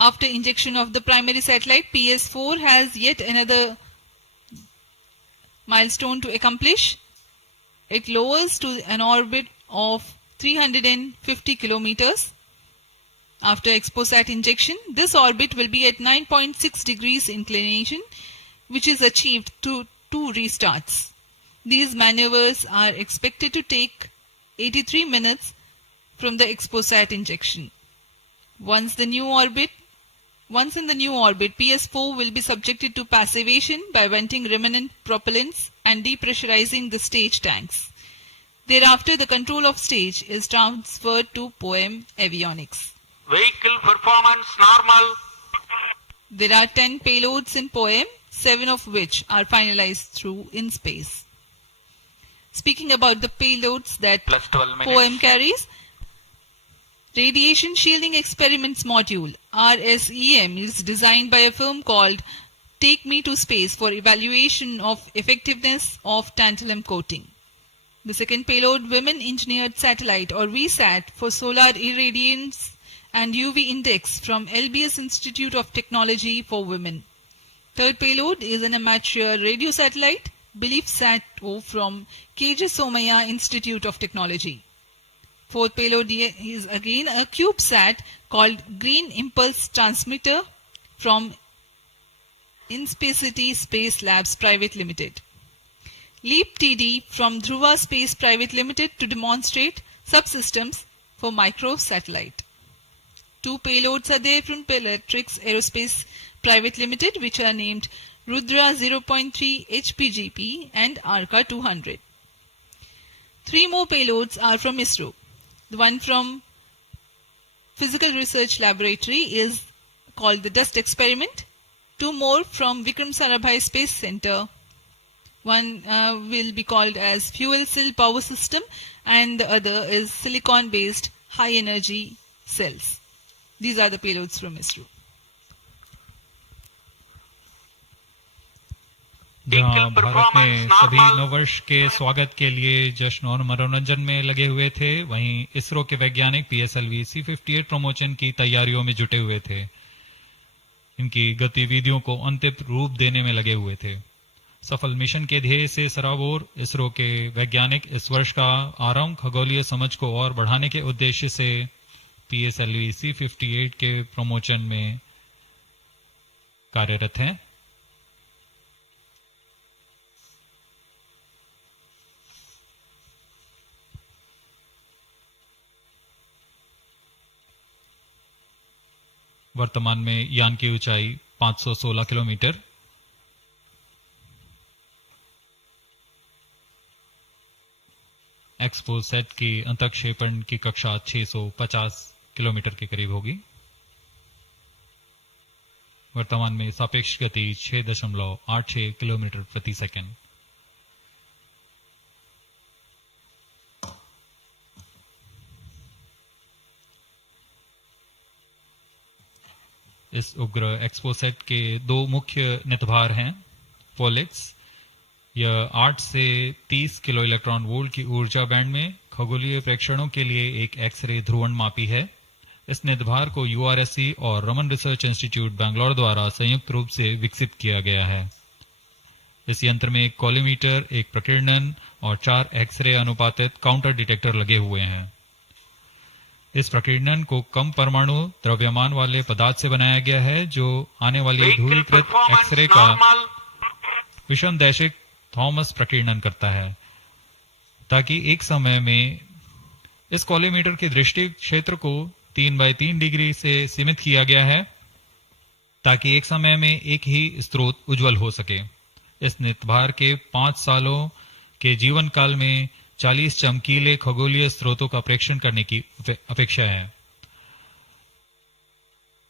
After injection of the primary satellite, PS4 has yet another milestone to accomplish. It lowers to an orbit of 350 kilometers. After XPoSat injection, this orbit will be at 9.6 degrees inclination, which is achieved through 2 restarts. These maneuvers are expected to take 83 minutes from the XPoSat injection. Once in the new orbit, PS4 will be subjected to passivation by venting remnant propellants and depressurizing the stage tanks. Thereafter, the control of stage is transferred to POEM avionics. Vehicle performance normal. There are 10 payloads in POEM, 7 of which are finalized through in space. Speaking about the payloads that POEM carries, Radiation Shielding Experiments Module (RSEM) is designed by a firm called Take Me to Space for evaluation of effectiveness of tantalum coating. The second payload, Women Engineered Satellite or VSAT for solar irradiance and UV index from LBS Institute of Technology for Women. Third payload is an amateur radio satellite, BeliefSat-O from KJ Somaya Institute of Technology. Fourth payload is again a CubeSat called Green Impulse Transmitter from Inspacity Space Labs Private Limited. LEAP TD from Dhruva Space Private Limited to demonstrate subsystems for microsatellite. 2 payloads are there from Peletrix Aerospace Private Limited, which are named Rudra 0.3 HPGP and Arca 200. 3 more payloads are from ISRO. The one from Physical Research Laboratory is called the Dust Experiment. 2 more from Vikram Sarabhai Space Center. One will be called as Fuel Cell Power System and the other is Silicon Based High Energy Cells. These are the payloads from ISRO. जहां भारत में सभी नववर्ष के स्वागत के लिए जश्न और मनोरंजन में लगे हुए थे, वहीं इसरो के वैज्ञानिक PSLV C58 प्रमोशन की तैयारियों में जुटे हुए थे। इनकी गतिविधियों को अंतिम रूप देने में लगे हुए थे। सफल मिशन के ध्येय से सराबोर इसरो के वैज्ञानिक इस वर्ष का आरंभ खगोलीय समझ को और बढ़ाने के उद्देश्य से PSLV C58 के प्रमोशन में कार्यरत हैं। वर्तमान में यान की ऊंचाई 516 किलोमीटर, XPoSat की अंतःक्षेपण की कक्षा 650 किलोमीटर के करीब होगी। वर्तमान में सापेक्ष गति 6.86 किलोमीटर प्रति सेकंड। इस उपग्रह XPoSat के 2 मुख्य नितभार हैं। पोलेक्स, यह 8 से 30 किलो इलेक्ट्रॉन वोल्ट की ऊर्जा बैंड में खगोलीय प्रेक्षणों के लिए एक एक्स-रे ध्रुवणमापी है। इस नितभार को URSC और रमन रिसर्च इंस्टीट्यूट बैंगलोर द्वारा संयुक्त रूप से विकसित किया गया है। इस यंत्र में एक कॉलीमीटर, एक प्रकीर्णन और 4 एक्सरे अनुपातित काउंटर डिटेक्टर लगे हुए हैं। इस प्रकीर्णन को कम परमाणु द्रव्यमान वाले पदार्थ से बनाया गया है, जो आने वाली ध्रुवीकृत एक्सरे का विषमदैशिक थॉमस प्रकीर्णन करता है, ताकि एक समय में इस कॉलीमीटर के दृष्टि क्षेत्र को 3x3 डिग्री से सीमित किया गया है, ताकि एक समय में एक ही स्रोत उज्जवल हो सके। इस नितभार के 5 सालों के जीवन काल में 40 चमकीले खगोलीय स्रोतों का प्रेक्षण करने की अपेक्षा है।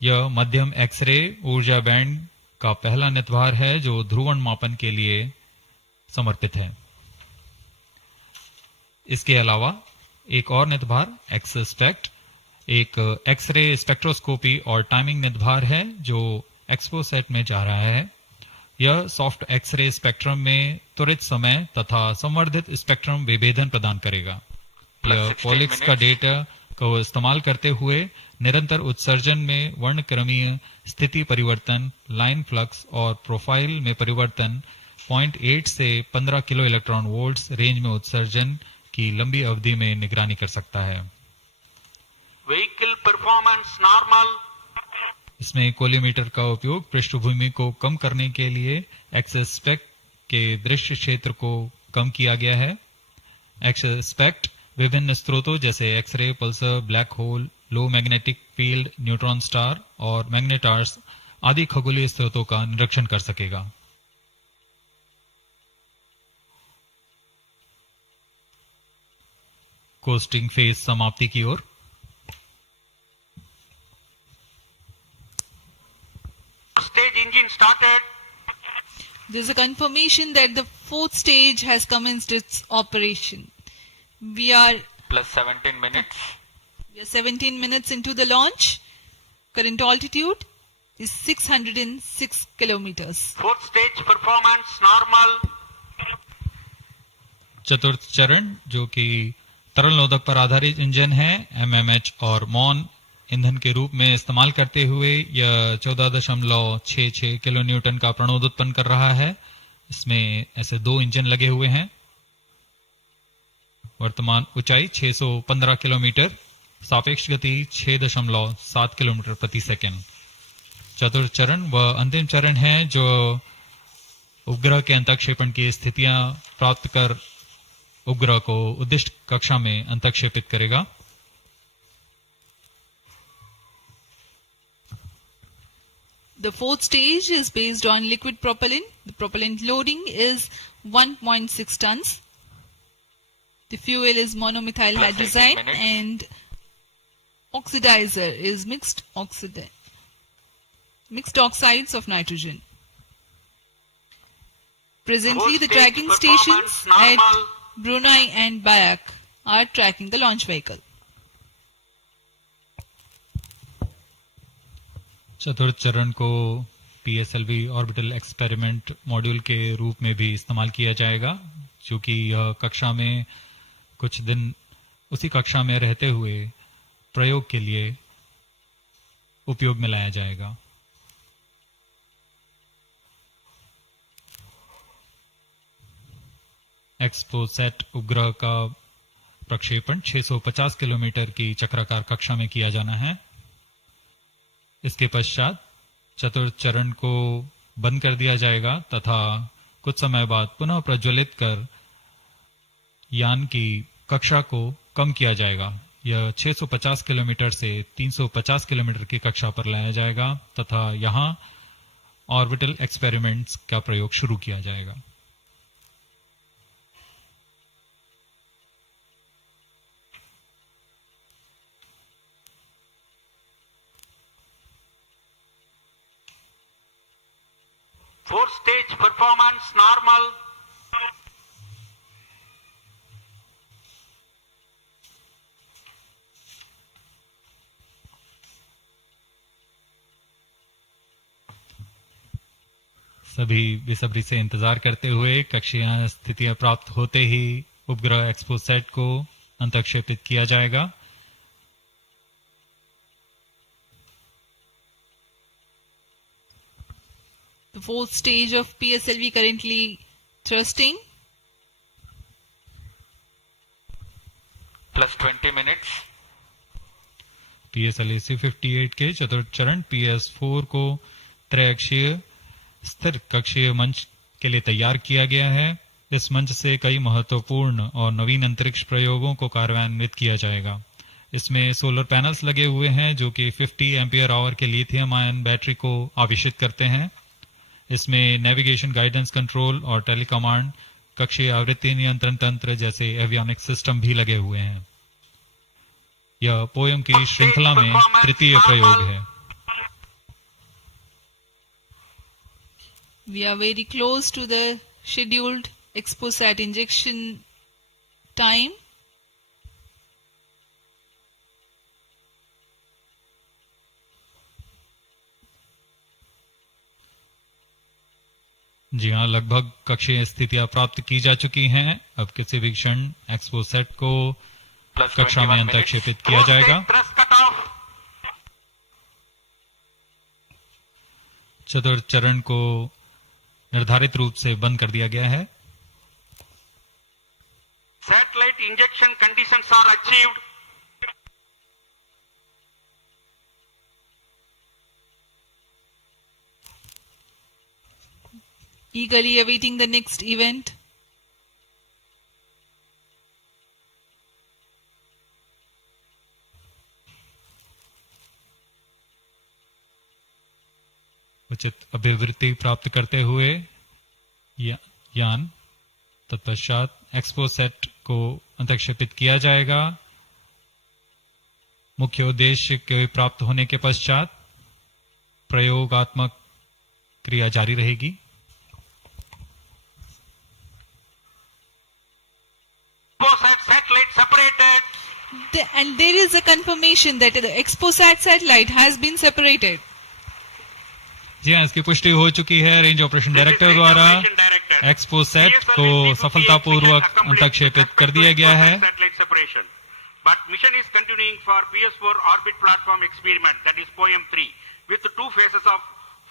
यह मध्यम एक्सरे ऊर्जा बैंड का पहला नितभार है जो ध्रुवण मापन के लिए समर्पित है। इसके अलावा एक और नितभार एक्सस्पेक्ट एक एक्सरे स्पेक्ट्रोस्कोपी और टाइमिंग नितभार है जो एक्सपोसेट में जा रहा है। यह सॉफ्ट एक्सरे स्पेक्ट्रम में त्वरित समय तथा संवर्धित स्पेक्ट्रम विभेदन प्रदान करेगा। यह पॉलिक्स का डेटा को इस्तेमाल करते हुए निरंतर उत्सर्जन में वर्णक्रमीय स्थिति परिवर्तन, लाइन फ्लक्स और प्रोफाइल में परिवर्तन, 0.8 से 15 किलो इलेक्ट्रॉन वोल्ट्स रेंज में उत्सर्जन की लंबी अवधि में निगरानी कर सकता है। Vehicle performance normal. इसमें कोलीमीटर का उपयोग पृष्ठभूमि को कम करने के लिए एक्सस्पेक्ट के दृश्य क्षेत्र को कम किया गया है। एक्सस्पेक्ट विभिन्न स्रोतों जैसे एक्सरे, पल्सर, ब्लैक होल, लो मैग्नेटिक फील्ड, न्यूट्रॉन स्टार और मैग्नेटार्स आदि खगोलीय स्रोतों का निरीक्षण कर सकेगा। कोस्टिंग फेज समाप्ति की ओर। Stage engine started. There's a confirmation that the 4th stage has commenced its operation. We are plus 17 minutes. We are 17 minutes into the launch. Current altitude is 606 kilometers. 4th stage performance normal. चतुर्थ चरण जो कि तरल नोदक पर आधारित engine है, MMH और मॉन ईंधन के रूप में इस्तेमाल करते हुए यह 14.66 किलो न्यूटन का प्रणोद उत्पन्न कर रहा है। इसमें ऐसे 2 इंजन लगे हुए हैं। वर्तमान ऊंचाई 615 किलोमीटर, सापेक्ष गति 6.7 किलोमीटर प्रति सेकंड। चतुर्थ चरण वह अंतिम चरण है जो उपग्रह के अंतःक्षेपण की स्थितियां प्राप्त कर उपग्रह को उद्दिष्ट कक्षा में अंतःक्षेपित करेगा। The 4th stage is based on liquid propellant. The propellant loading is 1.6 tons. The fuel is monomethyl hydrazine and oxidizer is mixed oxides of nitrogen. Presently, the tracking stations at Brunei and Bayak are tracking the launch vehicle. चतुर्थ चरण को PSLV orbital experiment module के रूप में भी इस्तेमाल किया जाएगा, जो कि यह कक्षा में कुछ दिन उसी कक्षा में रहते हुए प्रयोग के लिए उपयोग में लाया जाएगा। एक्सपोसेट उपग्रह का प्रक्षेपण 650 किलोमीटर की चक्राकार कक्षा में किया जाना है। इसके पश्चात चतुर्थ चरण को बंद कर दिया जाएगा तथा कुछ समय बाद पुनः प्रज्वलित कर यान की कक्षा को कम किया जाएगा। यह 650 किलोमीटर से 350 किलोमीटर की कक्षा पर लाया जाएगा तथा यहां ऑर्बिटल एक्सपेरिमेंट्स का प्रयोग शुरू किया जाएगा। Fourth stage performance normal. सभी बेसब्री से इंतजार करते हुए कक्षीय स्थितियां प्राप्त होते ही उपग्रह एक्सपोसेट को अंतःक्षेपित किया जाएगा। The 4th stage of PSLV currently Thrusting. Plus 20 minutes. PSLV C58 के चतुर्थ चरण PS4 को त्रैअक्षीय स्थिर कक्षीय मंच के लिए तैयार किया गया है। इस मंच से कई महत्वपूर्ण और नवीन अंतरिक्ष प्रयोगों को कार्यान्वित किया जाएगा। इसमें सोलर पैनल्स लगे हुए हैं जो कि 50 एम्पियर आवर के लिथियम आयन बैटरी को आवेशित करते हैं। इसमें नेविगेशन, गाइडेंस, कंट्रोल और टेलीकमांड, कक्षीय आवृत्ति नियंत्रण तंत्र जैसे एवियोनिक्स सिस्टम भी लगे हुए हैं। यह पोयम की श्रृंखला में तृतीय प्रयोग है। We are very close to the scheduled XPoSat injection time. जी हाँ, लगभग कक्षीय स्थितियां प्राप्त की जा चुकी हैं। अब किसी भी क्षण XPoSat को कक्षा में अंतरक्षेपित किया जाएगा। चतुर्थ चरण को निर्धारित रूप से बंद कर दिया गया है। Satellite injection conditions are achieved. Eagerly awaiting the next event. उचित अभिवृत्ति प्राप्त करते हुए यान तत्पश्चात XPoSat को अंतरक्षेपित किया जाएगा। मुख्य उद्देश्य के प्राप्त होने के पश्चात प्रयोगात्मक क्रिया जारी रहेगी। Satellite separated. And there is a confirmation that the XPoSat satellite has been separated. जी हाँ, इसकी पुष्टि हो चुकी है रेंज ऑपरेशन डायरेक्टर द्वारा। XPoSat को सफलतापूर्वक अंतरक्षेपित कर दिया गया है। But mission is continuing for PS4 orbit platform experiment, that is POEM 3, with 2 phases of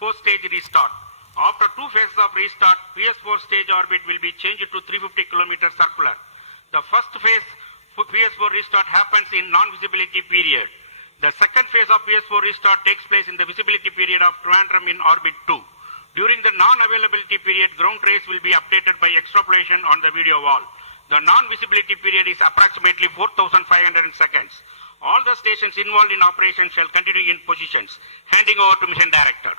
4-stage restart. After 2 phases of restart, PS4 stage orbit will be changed to 350 km circular. The first phase for PS4 restart happens in non-visibility period. The second phase of PS4 restart takes place in the visibility period of Trivandrum in orbit 2. During the non-availability period, ground trace will be updated by extrapolation on the video wall. The non-visibility period is approximately 4,500 seconds. All the stations involved in operation shall continue in positions. Handing over to mission director.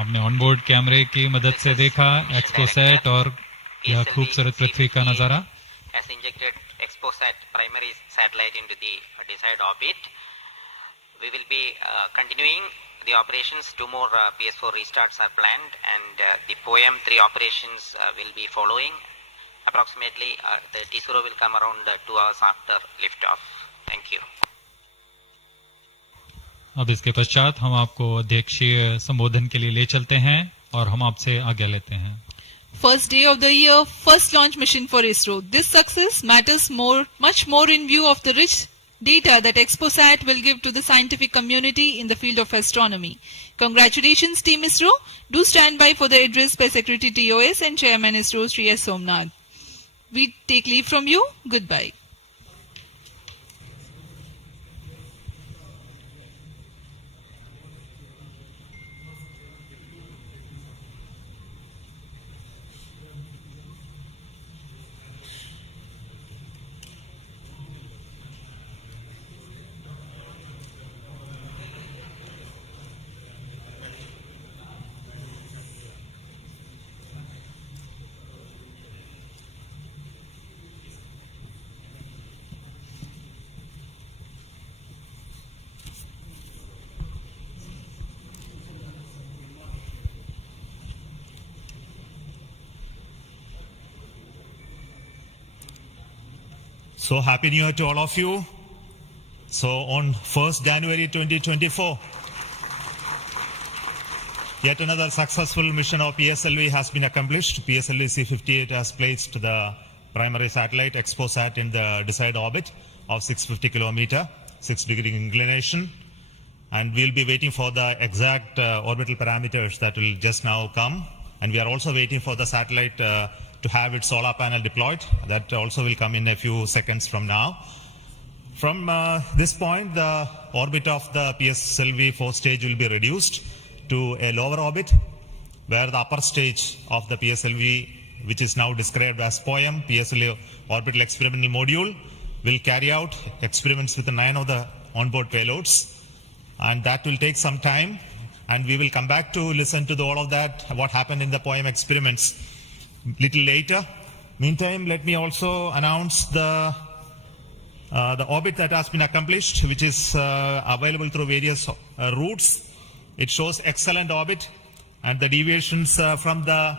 आपने onboard कैमरे की मदद से देखा XPoSat और यह खूबसूरत पृथ्वी का नजारा। Has injected XPoSat primary satellite into the desired orbit. We will be continuing the operations. 2 more PS4 restarts are planned, and the POEM 3 operations will be following. Approximately the T0 will come around 2 hours after liftoff. Thank you. अब इसके पश्चात हम आपको अध्यक्षीय संबोधन के लिए ले चलते हैं और हम आपसे आज्ञा लेते हैं। First day of the year, first launch mission for ISRO. This success matters much more in view of the rich data that XPoSat will give to the scientific community in the field of astronomy. Congratulations, Team ISRO. Do stand by for the address by Secretary TOS and Chairman ISRO, Sri S. Somnath. We take leave from you. Goodbye. So happy New Year to all of you. So on 1st January 2024, yet another successful mission of PSLV has been accomplished. PSLV C58 has placed the primary satellite XPoSat in the desired orbit of 650 km, 6 degree inclination. and we'll be waiting for the exact orbital parameters that will just now come. And we are also waiting for the satellite to have its solar panel deployed. That also will come in a few seconds from now. From this point, the orbit of the PSLV 4th stage will be reduced to a lower orbit, where the upper stage of the PSLV, which is now described as POEM, PSLV Orbital Experimental Module, will carry out experiments with 9 of the onboard payloads. And that will take some time, and we will come back to listen to all of that, what happened in the POEM experiments little later. Meantime, let me also announce the orbit that has been accomplished, which is available through various routes. It shows excellent orbit, and the deviations from the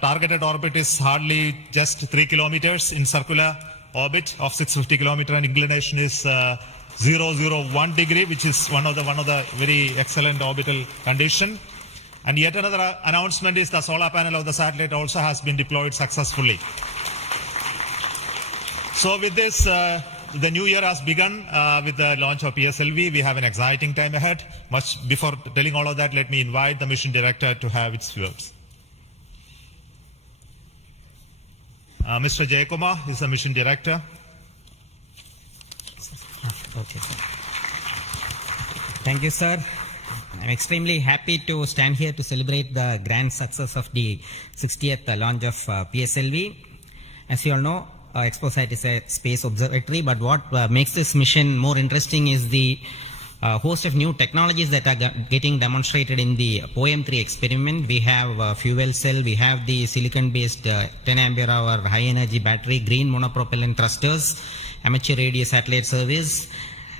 targeted orbit is hardly just 3 kilometers in circular orbit of 650 kilometer, and inclination is 001 degree, which is one of the very excellent orbital condition. And yet another announcement is the solar panel of the satellite also has been deployed successfully. So with this, the new year has begun with the launch of PSLV. We have an exciting time ahead. Much before telling all of that, let me invite the mission director to have its words. Mr. Jayakumar is the mission director. Okay, sir. Thank you, sir. I'm extremely happy to stand here to celebrate the grand success of the 60th launch of PSLV. As you all know, XPoSat is a space observatory, but what makes this mission more interesting is the host of new technologies that are getting demonstrated in the POEM-3 experiment. We have fuel cell, we have the silicon-based 10 ampere hour high energy battery, green monopropellant thrusters, amateur radio satellite service,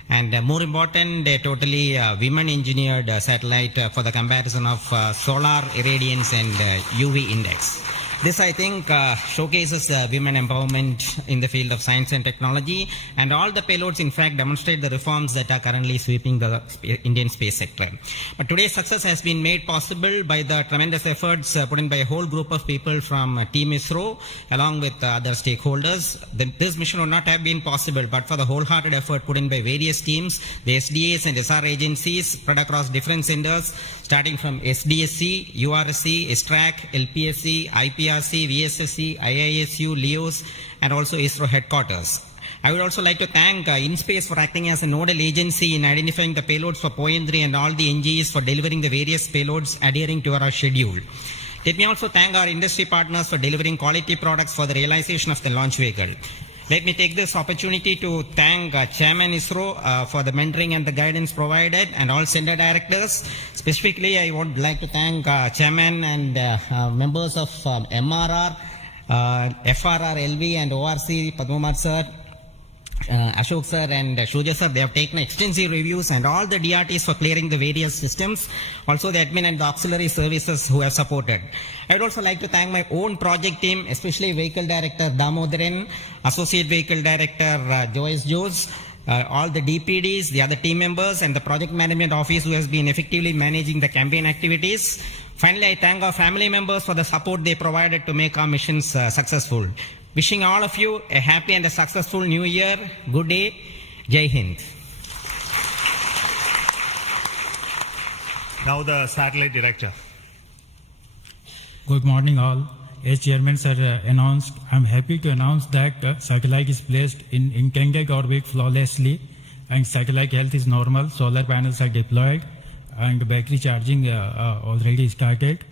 and more important, a totally women-engineered satellite for the comparison of solar irradiance and UV index. This, I think, showcases women empowerment in the field of science and technology, and all the payloads, in fact, demonstrate the reforms that are currently sweeping the Indian space sector. But today's success has been made possible by the tremendous efforts put in by a whole group of people from Team ISRO, along with other stakeholders. This mission would not have been possible but for the wholehearted effort put in by various teams, the SDS and SR agencies spread across different centers, starting from SDSC, URSC, STRAC, LPSC, IPRC, VSSC, IISU, LEOS, and also ISRO headquarters. I would also like to thank InSpace for acting as a nodal agency in identifying the payloads for POEM-3 and all the NGs for delivering the various payloads adhering to our schedule. Let me also thank our industry partners for delivering quality products for the realization of the launch vehicle. Let me take this opportunity to thank Chairman ISRO for the mentoring and the guidance provided, and all center directors. Specifically, I would like to thank Chairman and members of MRR, FRR, LV, and ORC, Padmamar sir, Ashok sir and Shuja sir. They have taken extensive reviews, and all the DRTs for clearing the various systems, also the admin and the auxiliary services who have supported. I would also like to thank my own project team, especially Vehicle Director Damodaran, Associate Vehicle Director Joyce Jose, all the DPDs, the other team members, and the Project Management Office who has been effectively managing the campaign activities. Finally, I thank our family members for the support they provided to make our missions successful. Wishing all of you a happy and a successful new year. Good day. Jai Hind. Now the satellite director. Good morning all. As Chairman sir announced, I'm happy to announce that satellite is placed in intended orbit flawlessly, and satellite health is normal, solar panels are deployed, and battery charging already started.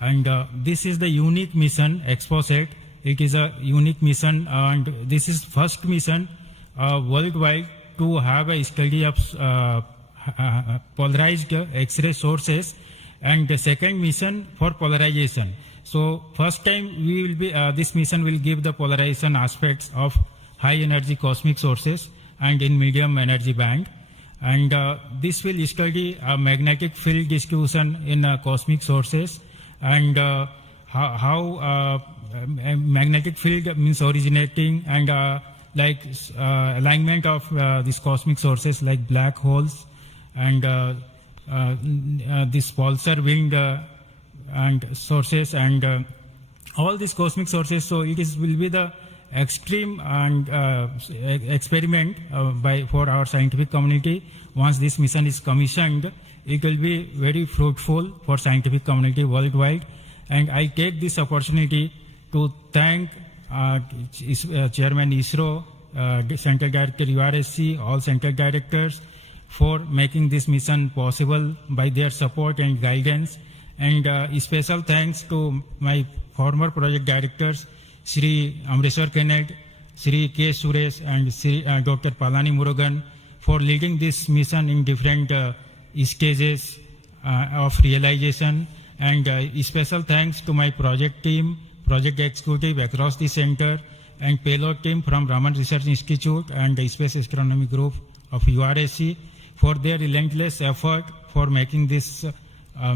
And this is the unique mission, XPoSat. It is a unique mission, and this is first mission worldwide to have a study of polarized X-ray sources, and the second mission for polarization. So first time we will be this mission will give the polarization aspects of high energy cosmic sources and in medium energy band, and this will study magnetic field distribution in cosmic sources, and how magnetic field means originating, and alignment of these cosmic sources like black holes, and this pulsar wind and sources, and all these cosmic sources. So it will be the extreme and experiment for our scientific community. Once this mission is commissioned, it will be very fruitful for scientific community worldwide. And I take this opportunity to thank Chairman ISRO, Central Director URSC, all Central Directors for making this mission possible by their support and guidance. And special thanks to my former project directors, Shri Amreshwar Kennedy, Shri K. Suresh, and Shri Dr. Palani Murugan for leading this mission in different stages of realization. And special thanks to my project team, project executive across the center, and payload team from Raman Research Institute and the Space Astronomy Group of URSC for their relentless effort for making this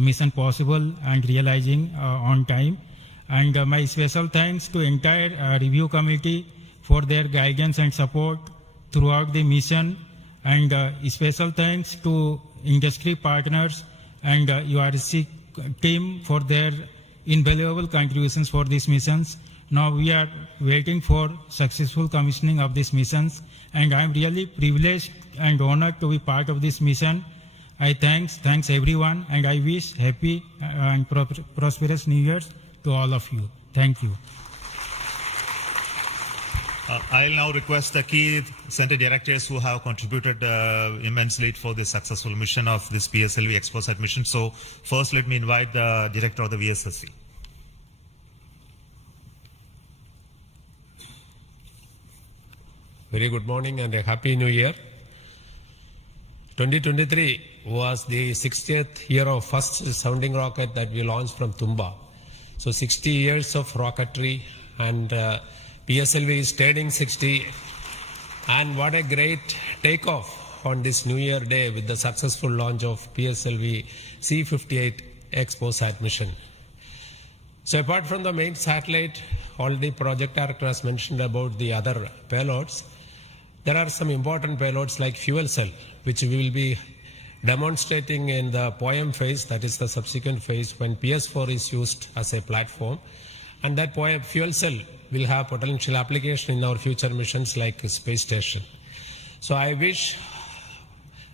mission possible and realizing on time. And my special thanks to entire review committee for their guidance and support throughout the mission. And special thanks to industry partners and URSC team for their invaluable contributions for these missions. Now we are waiting for successful commissioning of these missions, and I am really privileged and honored to be part of this mission. I thanks everyone, and I wish happy and prosperous New Year's to all of you. Thank you. I'll now request the key center directors who have contributed immensely for the successful mission of this PSLV XPoSat mission. So first let me invite the director of the VSSC. Very good morning and a happy new year. 2023 was the 60th year of first sounding rocket that we launched from Tumba. So 60 years of rocketry, and PSLV is turning 60. And what a great takeoff on this New Year day with the successful launch of PSLV C58 XPoSat mission. So apart from the main satellite, already project director has mentioned about the other payloads. There are some important payloads like fuel cell, which we will be demonstrating in the POEM phase, that is the subsequent phase when PS4 is used as a platform. And that POEM fuel cell will have potential application in our future missions like space station. So I wish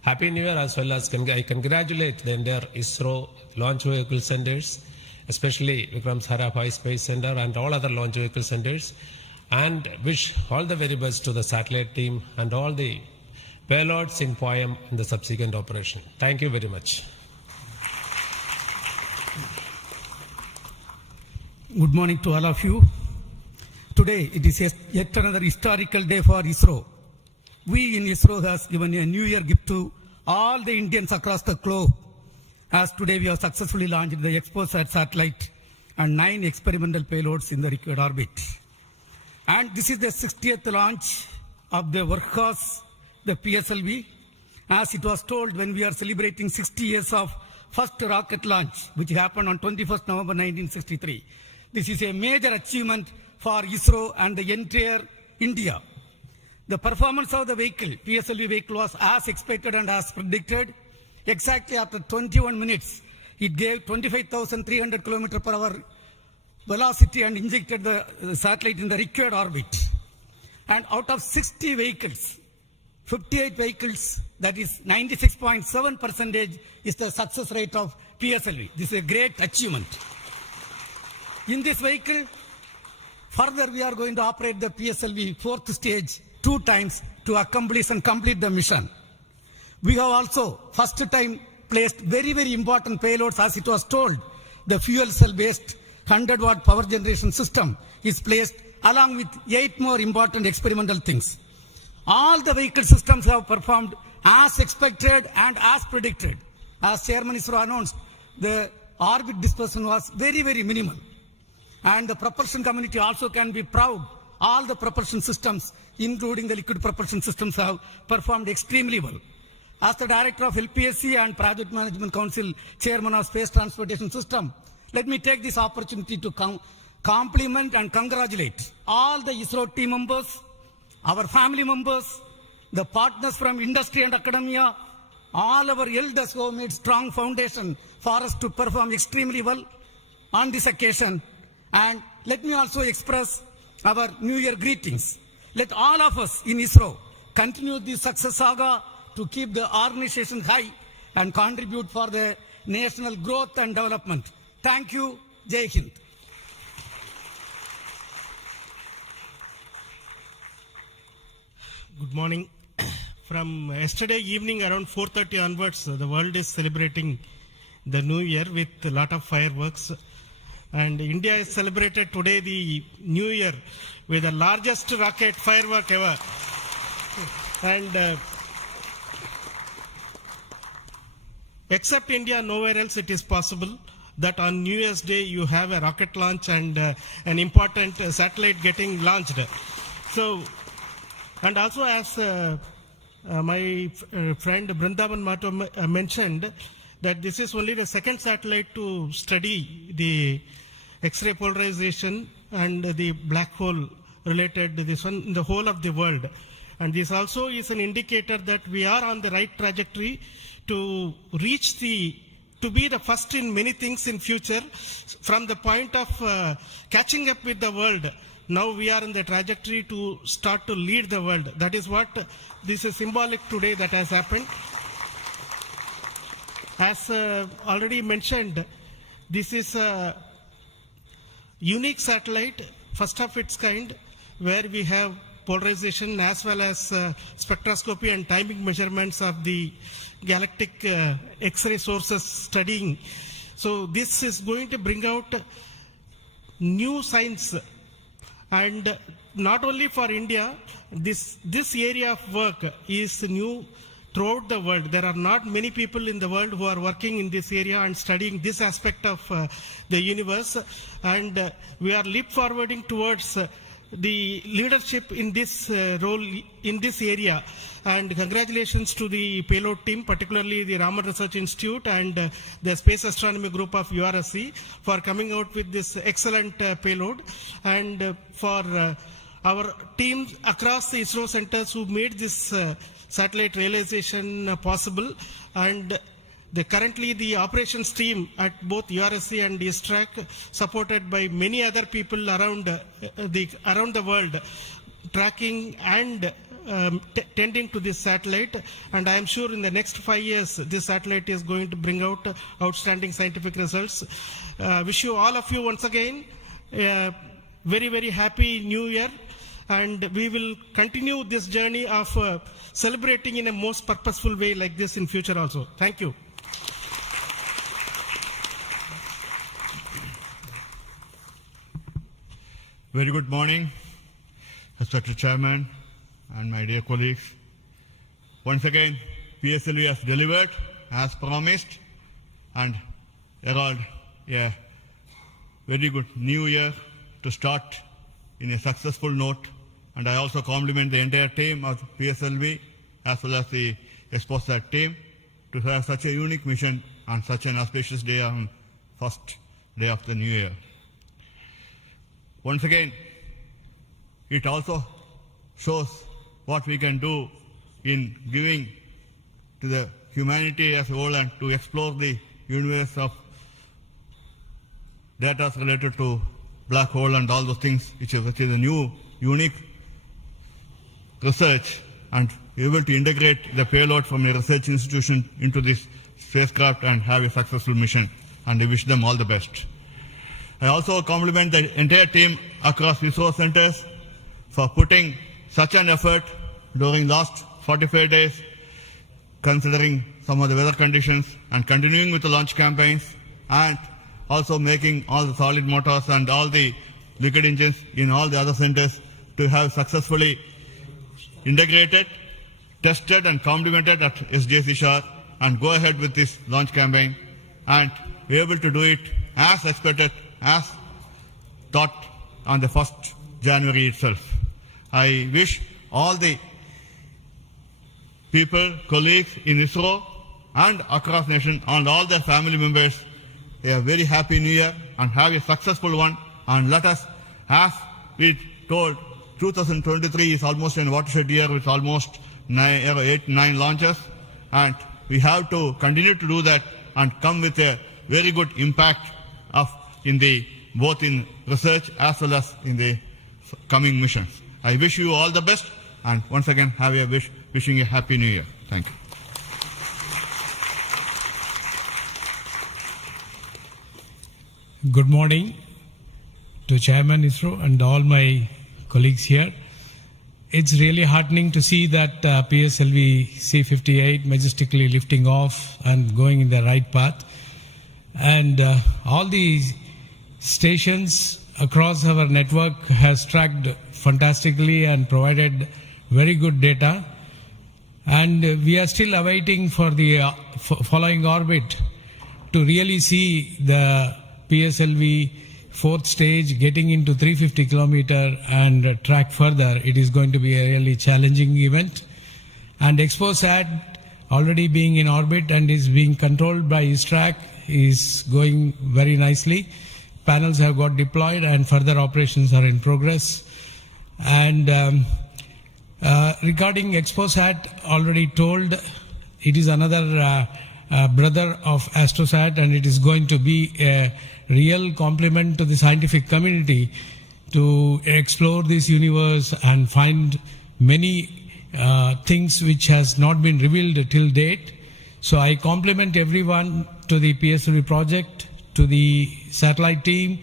Happy New Year, as well as I congratulate the entire ISRO launch vehicle centers, especially Vikram Sarabhai Space Center and all other launch vehicle centers, and wish all the very best to the satellite team and all the payloads in POEM in the subsequent operation. Thank you very much. Good morning to all of you. Today it is yet another historical day for ISRO. We in ISRO has given a New Year gift to all the Indians across the globe, as today we have successfully launched the XPoSat satellite and 9 experimental payloads in the required orbit. And this is the 60th launch of the workhorse, the PSLV. As it was told when we are celebrating 60 years of first rocket launch, which happened on 21st November 1963. This is a major achievement for ISRO and the entire India. The performance of the vehicle, PSLV vehicle, was as expected and as predicted. Exactly after 21 minutes, it gave 25,300 km/h velocity and injected the satellite in the required orbit. And out of 60 vehicles, 58 vehicles, that is 96.7% is the success rate of PSLV. This is a great achievement. In this vehicle, further we are going to operate the PSLV 4th stage 2 times to accomplish and complete the mission. We have also first time placed very, very important payloads, as it was told. The fuel cell based 100-watt power generation system is placed along with 8 more important experimental things. All the vehicle systems have performed as expected and as predicted. As Chairman ISRO announced, the orbit dispersion was very, very minimal. And the propulsion community also can be proud. All the propulsion systems, including the liquid propulsion systems, have performed extremely well. As the Director of LPSC and Project Management Council, Chairman of Space Transportation System, let me take this opportunity to compliment and congratulate all the ISRO team members, our family members, the partners from industry and academia, all our elders who have made strong foundation for us to perform extremely well on this occasion. And let me also express our New Year greetings. Let all of us in ISRO continue the success saga to keep the organization high and contribute for the national growth and development. Thank you. Jai Hind. Good morning. From yesterday evening around 4:30 onwards, the world is celebrating the New Year with a lot of fireworks. And India has celebrated today the New Year with the largest rocket firework ever. And except India, nowhere else it is possible that on New Year's Day you have a rocket launch and an important satellite getting launched. So, and also as my friend Dhawan mentioned, that this is only the second satellite to study the X-ray polarization and the black hole related to this one in the whole of the world. And this also is an indicator that we are on the right trajectory to reach to be the first in many things in future. From the point of catching up with the world, now we are in the trajectory to start to lead the world. That is what this is symbolic today that has happened. As already mentioned, this is a unique satellite, first of its kind, where we have polarization as well as spectroscopy and timing measurements of the galactic X-ray sources studying. So this is going to bring out new science, and not only for India, this area of work is new throughout the world. There are not many people in the world who are working in this area and studying this aspect of the universe, and we are leap forwarding towards the leadership in this role in this area. And congratulations to the payload team, particularly the Raman Research Institute and the Space Astronomy Group of URSC for coming out with this excellent payload, and for our teams across the ISRO centers who made this satellite realization possible. And currently the operations team at both URSC and ISTRAC, supported by many other people around the world, tracking and tending to this satellite. And I am sure in the next 5 years this satellite is going to bring out outstanding scientific results. Wish you all of you once again a very, very happy New Year, and we will continue this journey of celebrating in a most purposeful way like this in future also. Thank you. Very good morning, respected Chairman and my dear colleagues. Once again, PSLV has delivered as promised and herald a very good new year to start in a successful note. And I also compliment the entire team of PSLV as well as the XPoSat team to have such a unique mission on such an auspicious day on first day of the new year. Once again, it also shows what we can do in giving to the humanity as a whole and to explore the universe of data related to black hole and all those things, which is a new, unique research, and able to integrate the payload from a research institution into this spacecraft and have a successful mission. And I wish them all the best. I also compliment the entire team across ISRO centers for putting such an effort during last 45 days, considering some of the weather conditions, and continuing with the launch campaigns, and also making all the solid motors and all the liquid engines in all the other centers to have successfully integrated, tested and complemented at SDSC SHAR, and go ahead with this launch campaign and be able to do it as expected, as thought on the 1st January itself. I wish all the people, colleagues in ISRO and across nation and all their family members a very happy new year and have a successful one. And let us, as we told, 2023 is almost a watershed year with almost 8-9 launches, and we have to continue to do that and come with a very good impact of in the both in research as well as in the coming missions. I wish you all the best, and once again wishing a happy new year. Thank you. Good morning to Chairman ISRO and all my colleagues here. It's really heartening to see that PSLV C58 majestically lifting off and going in the right path. And all the stations across our network has tracked fantastically and provided very good data. And we are still awaiting for the following orbit to really see the PSLV fourth stage getting into 350 kilometer and track further. It is going to be a really challenging event. And XPoSat already being in orbit and is being controlled by ISTRAC is going very nicely. Panels have got deployed and further operations are in progress. And regarding XPoSat, already told, it is another brother of AstroSat, and it is going to be a real compliment to the scientific community to explore this universe and find many things which has not been revealed till date. So I compliment everyone to the PSLV project, to the satellite team,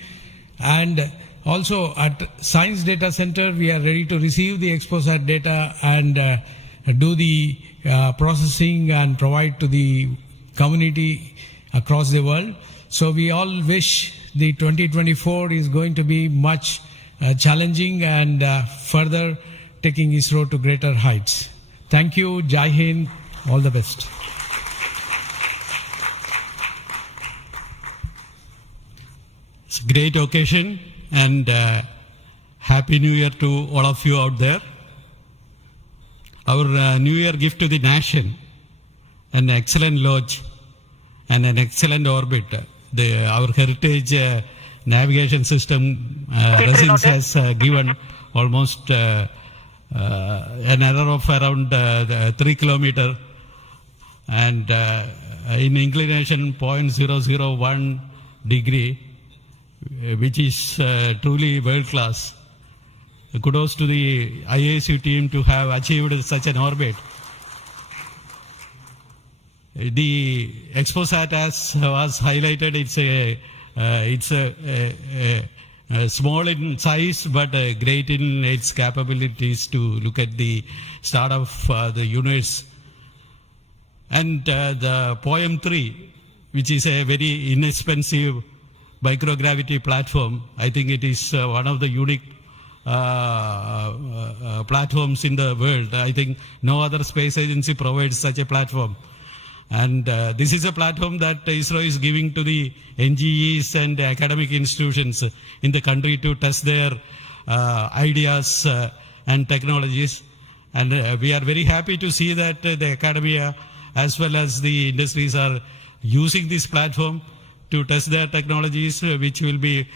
and also at Science Data Center we are ready to receive the XPoSat data and do the processing and provide to the community across the world. So we all wish the 2024 is going to be much challenging and further taking ISRO to greater heights. Thank you. Jai Hind. All the best. It's a great occasion, and Happy New Year to all of you out there. Our New Year gift to the nation, an excellent launch and an excellent orbit. Our heritage navigation system Resins has given almost an error of around 3 kilometer and in inclination 0.001 degree, which is truly world class. Kudos to the IASU team to have achieved such an orbit. The XPoSat, as was highlighted, it's a small in size but great in its capabilities to look at the start of the universe. And the POEM-3, which is a very inexpensive microgravity platform, I think it is one of the unique platforms in the world. I think no other space agency provides such a platform. And this is a platform that ISRO is giving to the NGEs and academic institutions in the country to test their ideas and technologies. And we are very happy to see that the academia as well as the industries are using this platform to test their technologies, which will be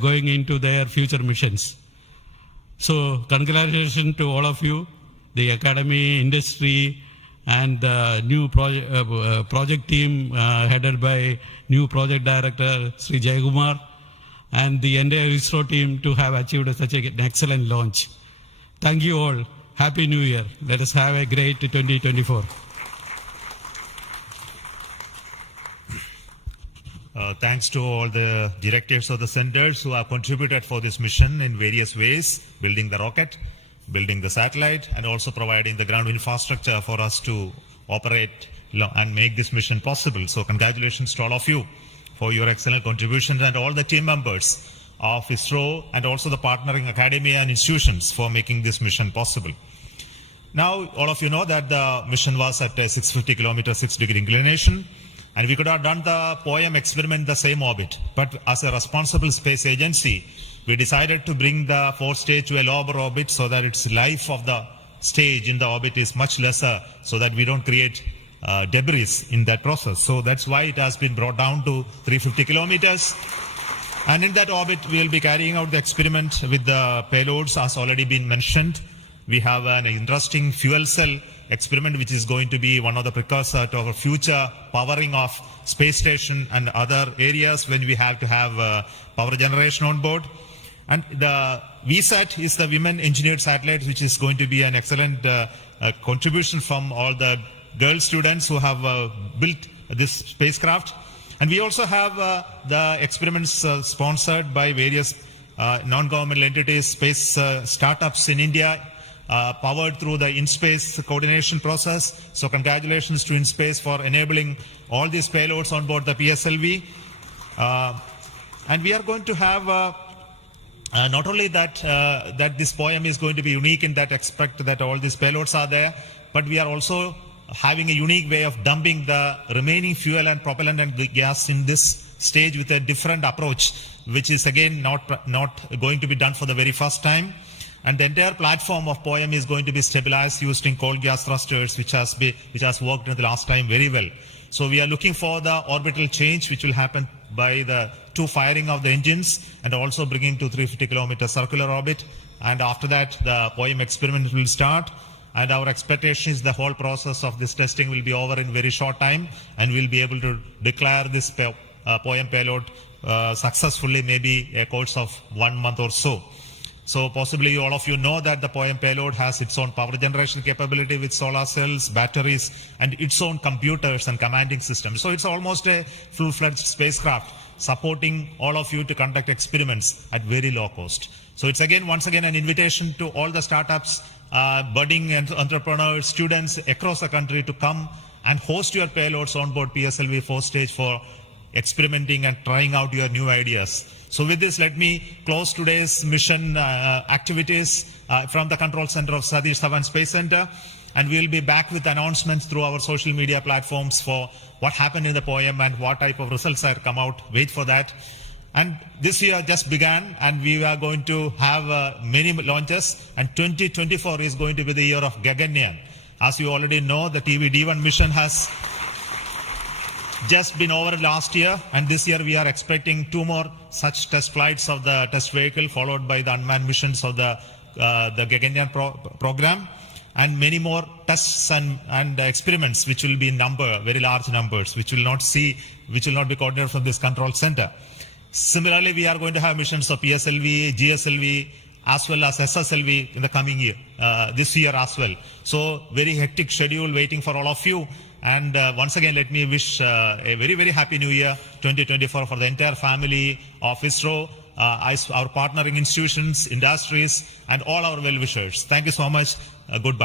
going into their future missions. So congratulations to all of you, the academy, industry, and new project team headed by new project director Sri Jayakumar, and the entire ISRO team to have achieved such an excellent launch. Thank you all. Happy New Year. Let us have a great 2024. Thanks to all the directors of the centers who have contributed for this mission in various ways, building the rocket, building the satellite, and also providing the ground infrastructure for us to operate and make this mission possible. So congratulations to all of you for your excellent contributions, and all the team members of ISRO and also the partnering academia and institutions for making this mission possible. Now, all of you know that the mission was at a 650 kilometer, 6 degree inclination, and we could have done the POEM experiment in the same orbit. But as a responsible space agency, we decided to bring the fourth stage to a lower orbit so that its life of the stage in the orbit is much lesser, so that we don't create debris in that process. So that's why it has been brought down to 350 kilometers. And in that orbit, we will be carrying out the experiment with the payloads, as already been mentioned. We have an interesting fuel cell experiment, which is going to be one of the precursors to our future powering of space station and other areas when we have to have power generation on board. And the VSAT is the Women Engineered Satellite, which is going to be an excellent contribution from all the girl students who have built this spacecraft. And we also have the experiments sponsored by various non-governmental entities, space startups in India, powered through the InSpace coordination process. So congratulations to InSpace for enabling all these payloads on board the PSLV. And we are going to have not only that that this poem is going to be unique in that aspect that all these payloads are there, but we are also having a unique way of dumping the remaining fuel and propellant and gas in this stage with a different approach, which is again not going to be done for the very first time. And the entire platform of POEM is going to be stabilized using cold gas thrusters, which has worked in the last time very well. So we are looking for the orbital change, which will happen by the two firing of the engines and also bringing to 350 kilometer circular orbit. And after that, the POEM experiment will start. And our expectation is the whole process of this testing will be over in very short time, and we'll be able to declare this POEM payload successfully, maybe a course of 1 month or so. So possibly all of you know that the POEM payload has its own power generation capability with solar cells, batteries, and its own computers and commanding systems. So it's almost a full-fledged spacecraft supporting all of you to conduct experiments at very low cost. So it's once again an invitation to all the startups, budding entrepreneurs, students across the country to come and host your payloads on board PSLV 4 stage for experimenting and trying out your new ideas. So with this, let me close today's mission activities from the control center of Satish Dhawan Space Center. And we'll be back with announcements through our social media platforms for what happened in the POEM and what type of results are come out. Wait for that. And this year just began, and we are going to have many launches, and 2024 is going to be the year of Gaganyaan. As you already know, the TVD1 mission has just been over last year, and this year we are expecting 2 more such test flights of the test vehicle, followed by the unmanned missions of the Gaganyaan program, and many more tests and experiments, which will be in very large numbers, which will not be coordinated from this control center. Similarly, we are going to have missions of PSLV, GSLV, as well as SSLV in the coming year, this year as well. So very hectic schedule waiting for all of you. And once again, let me wish a very, very happy new year 2024 for the entire family of ISRO, our partnering institutions, industries, and all our well-wishers. Thank you so much. Goodbye.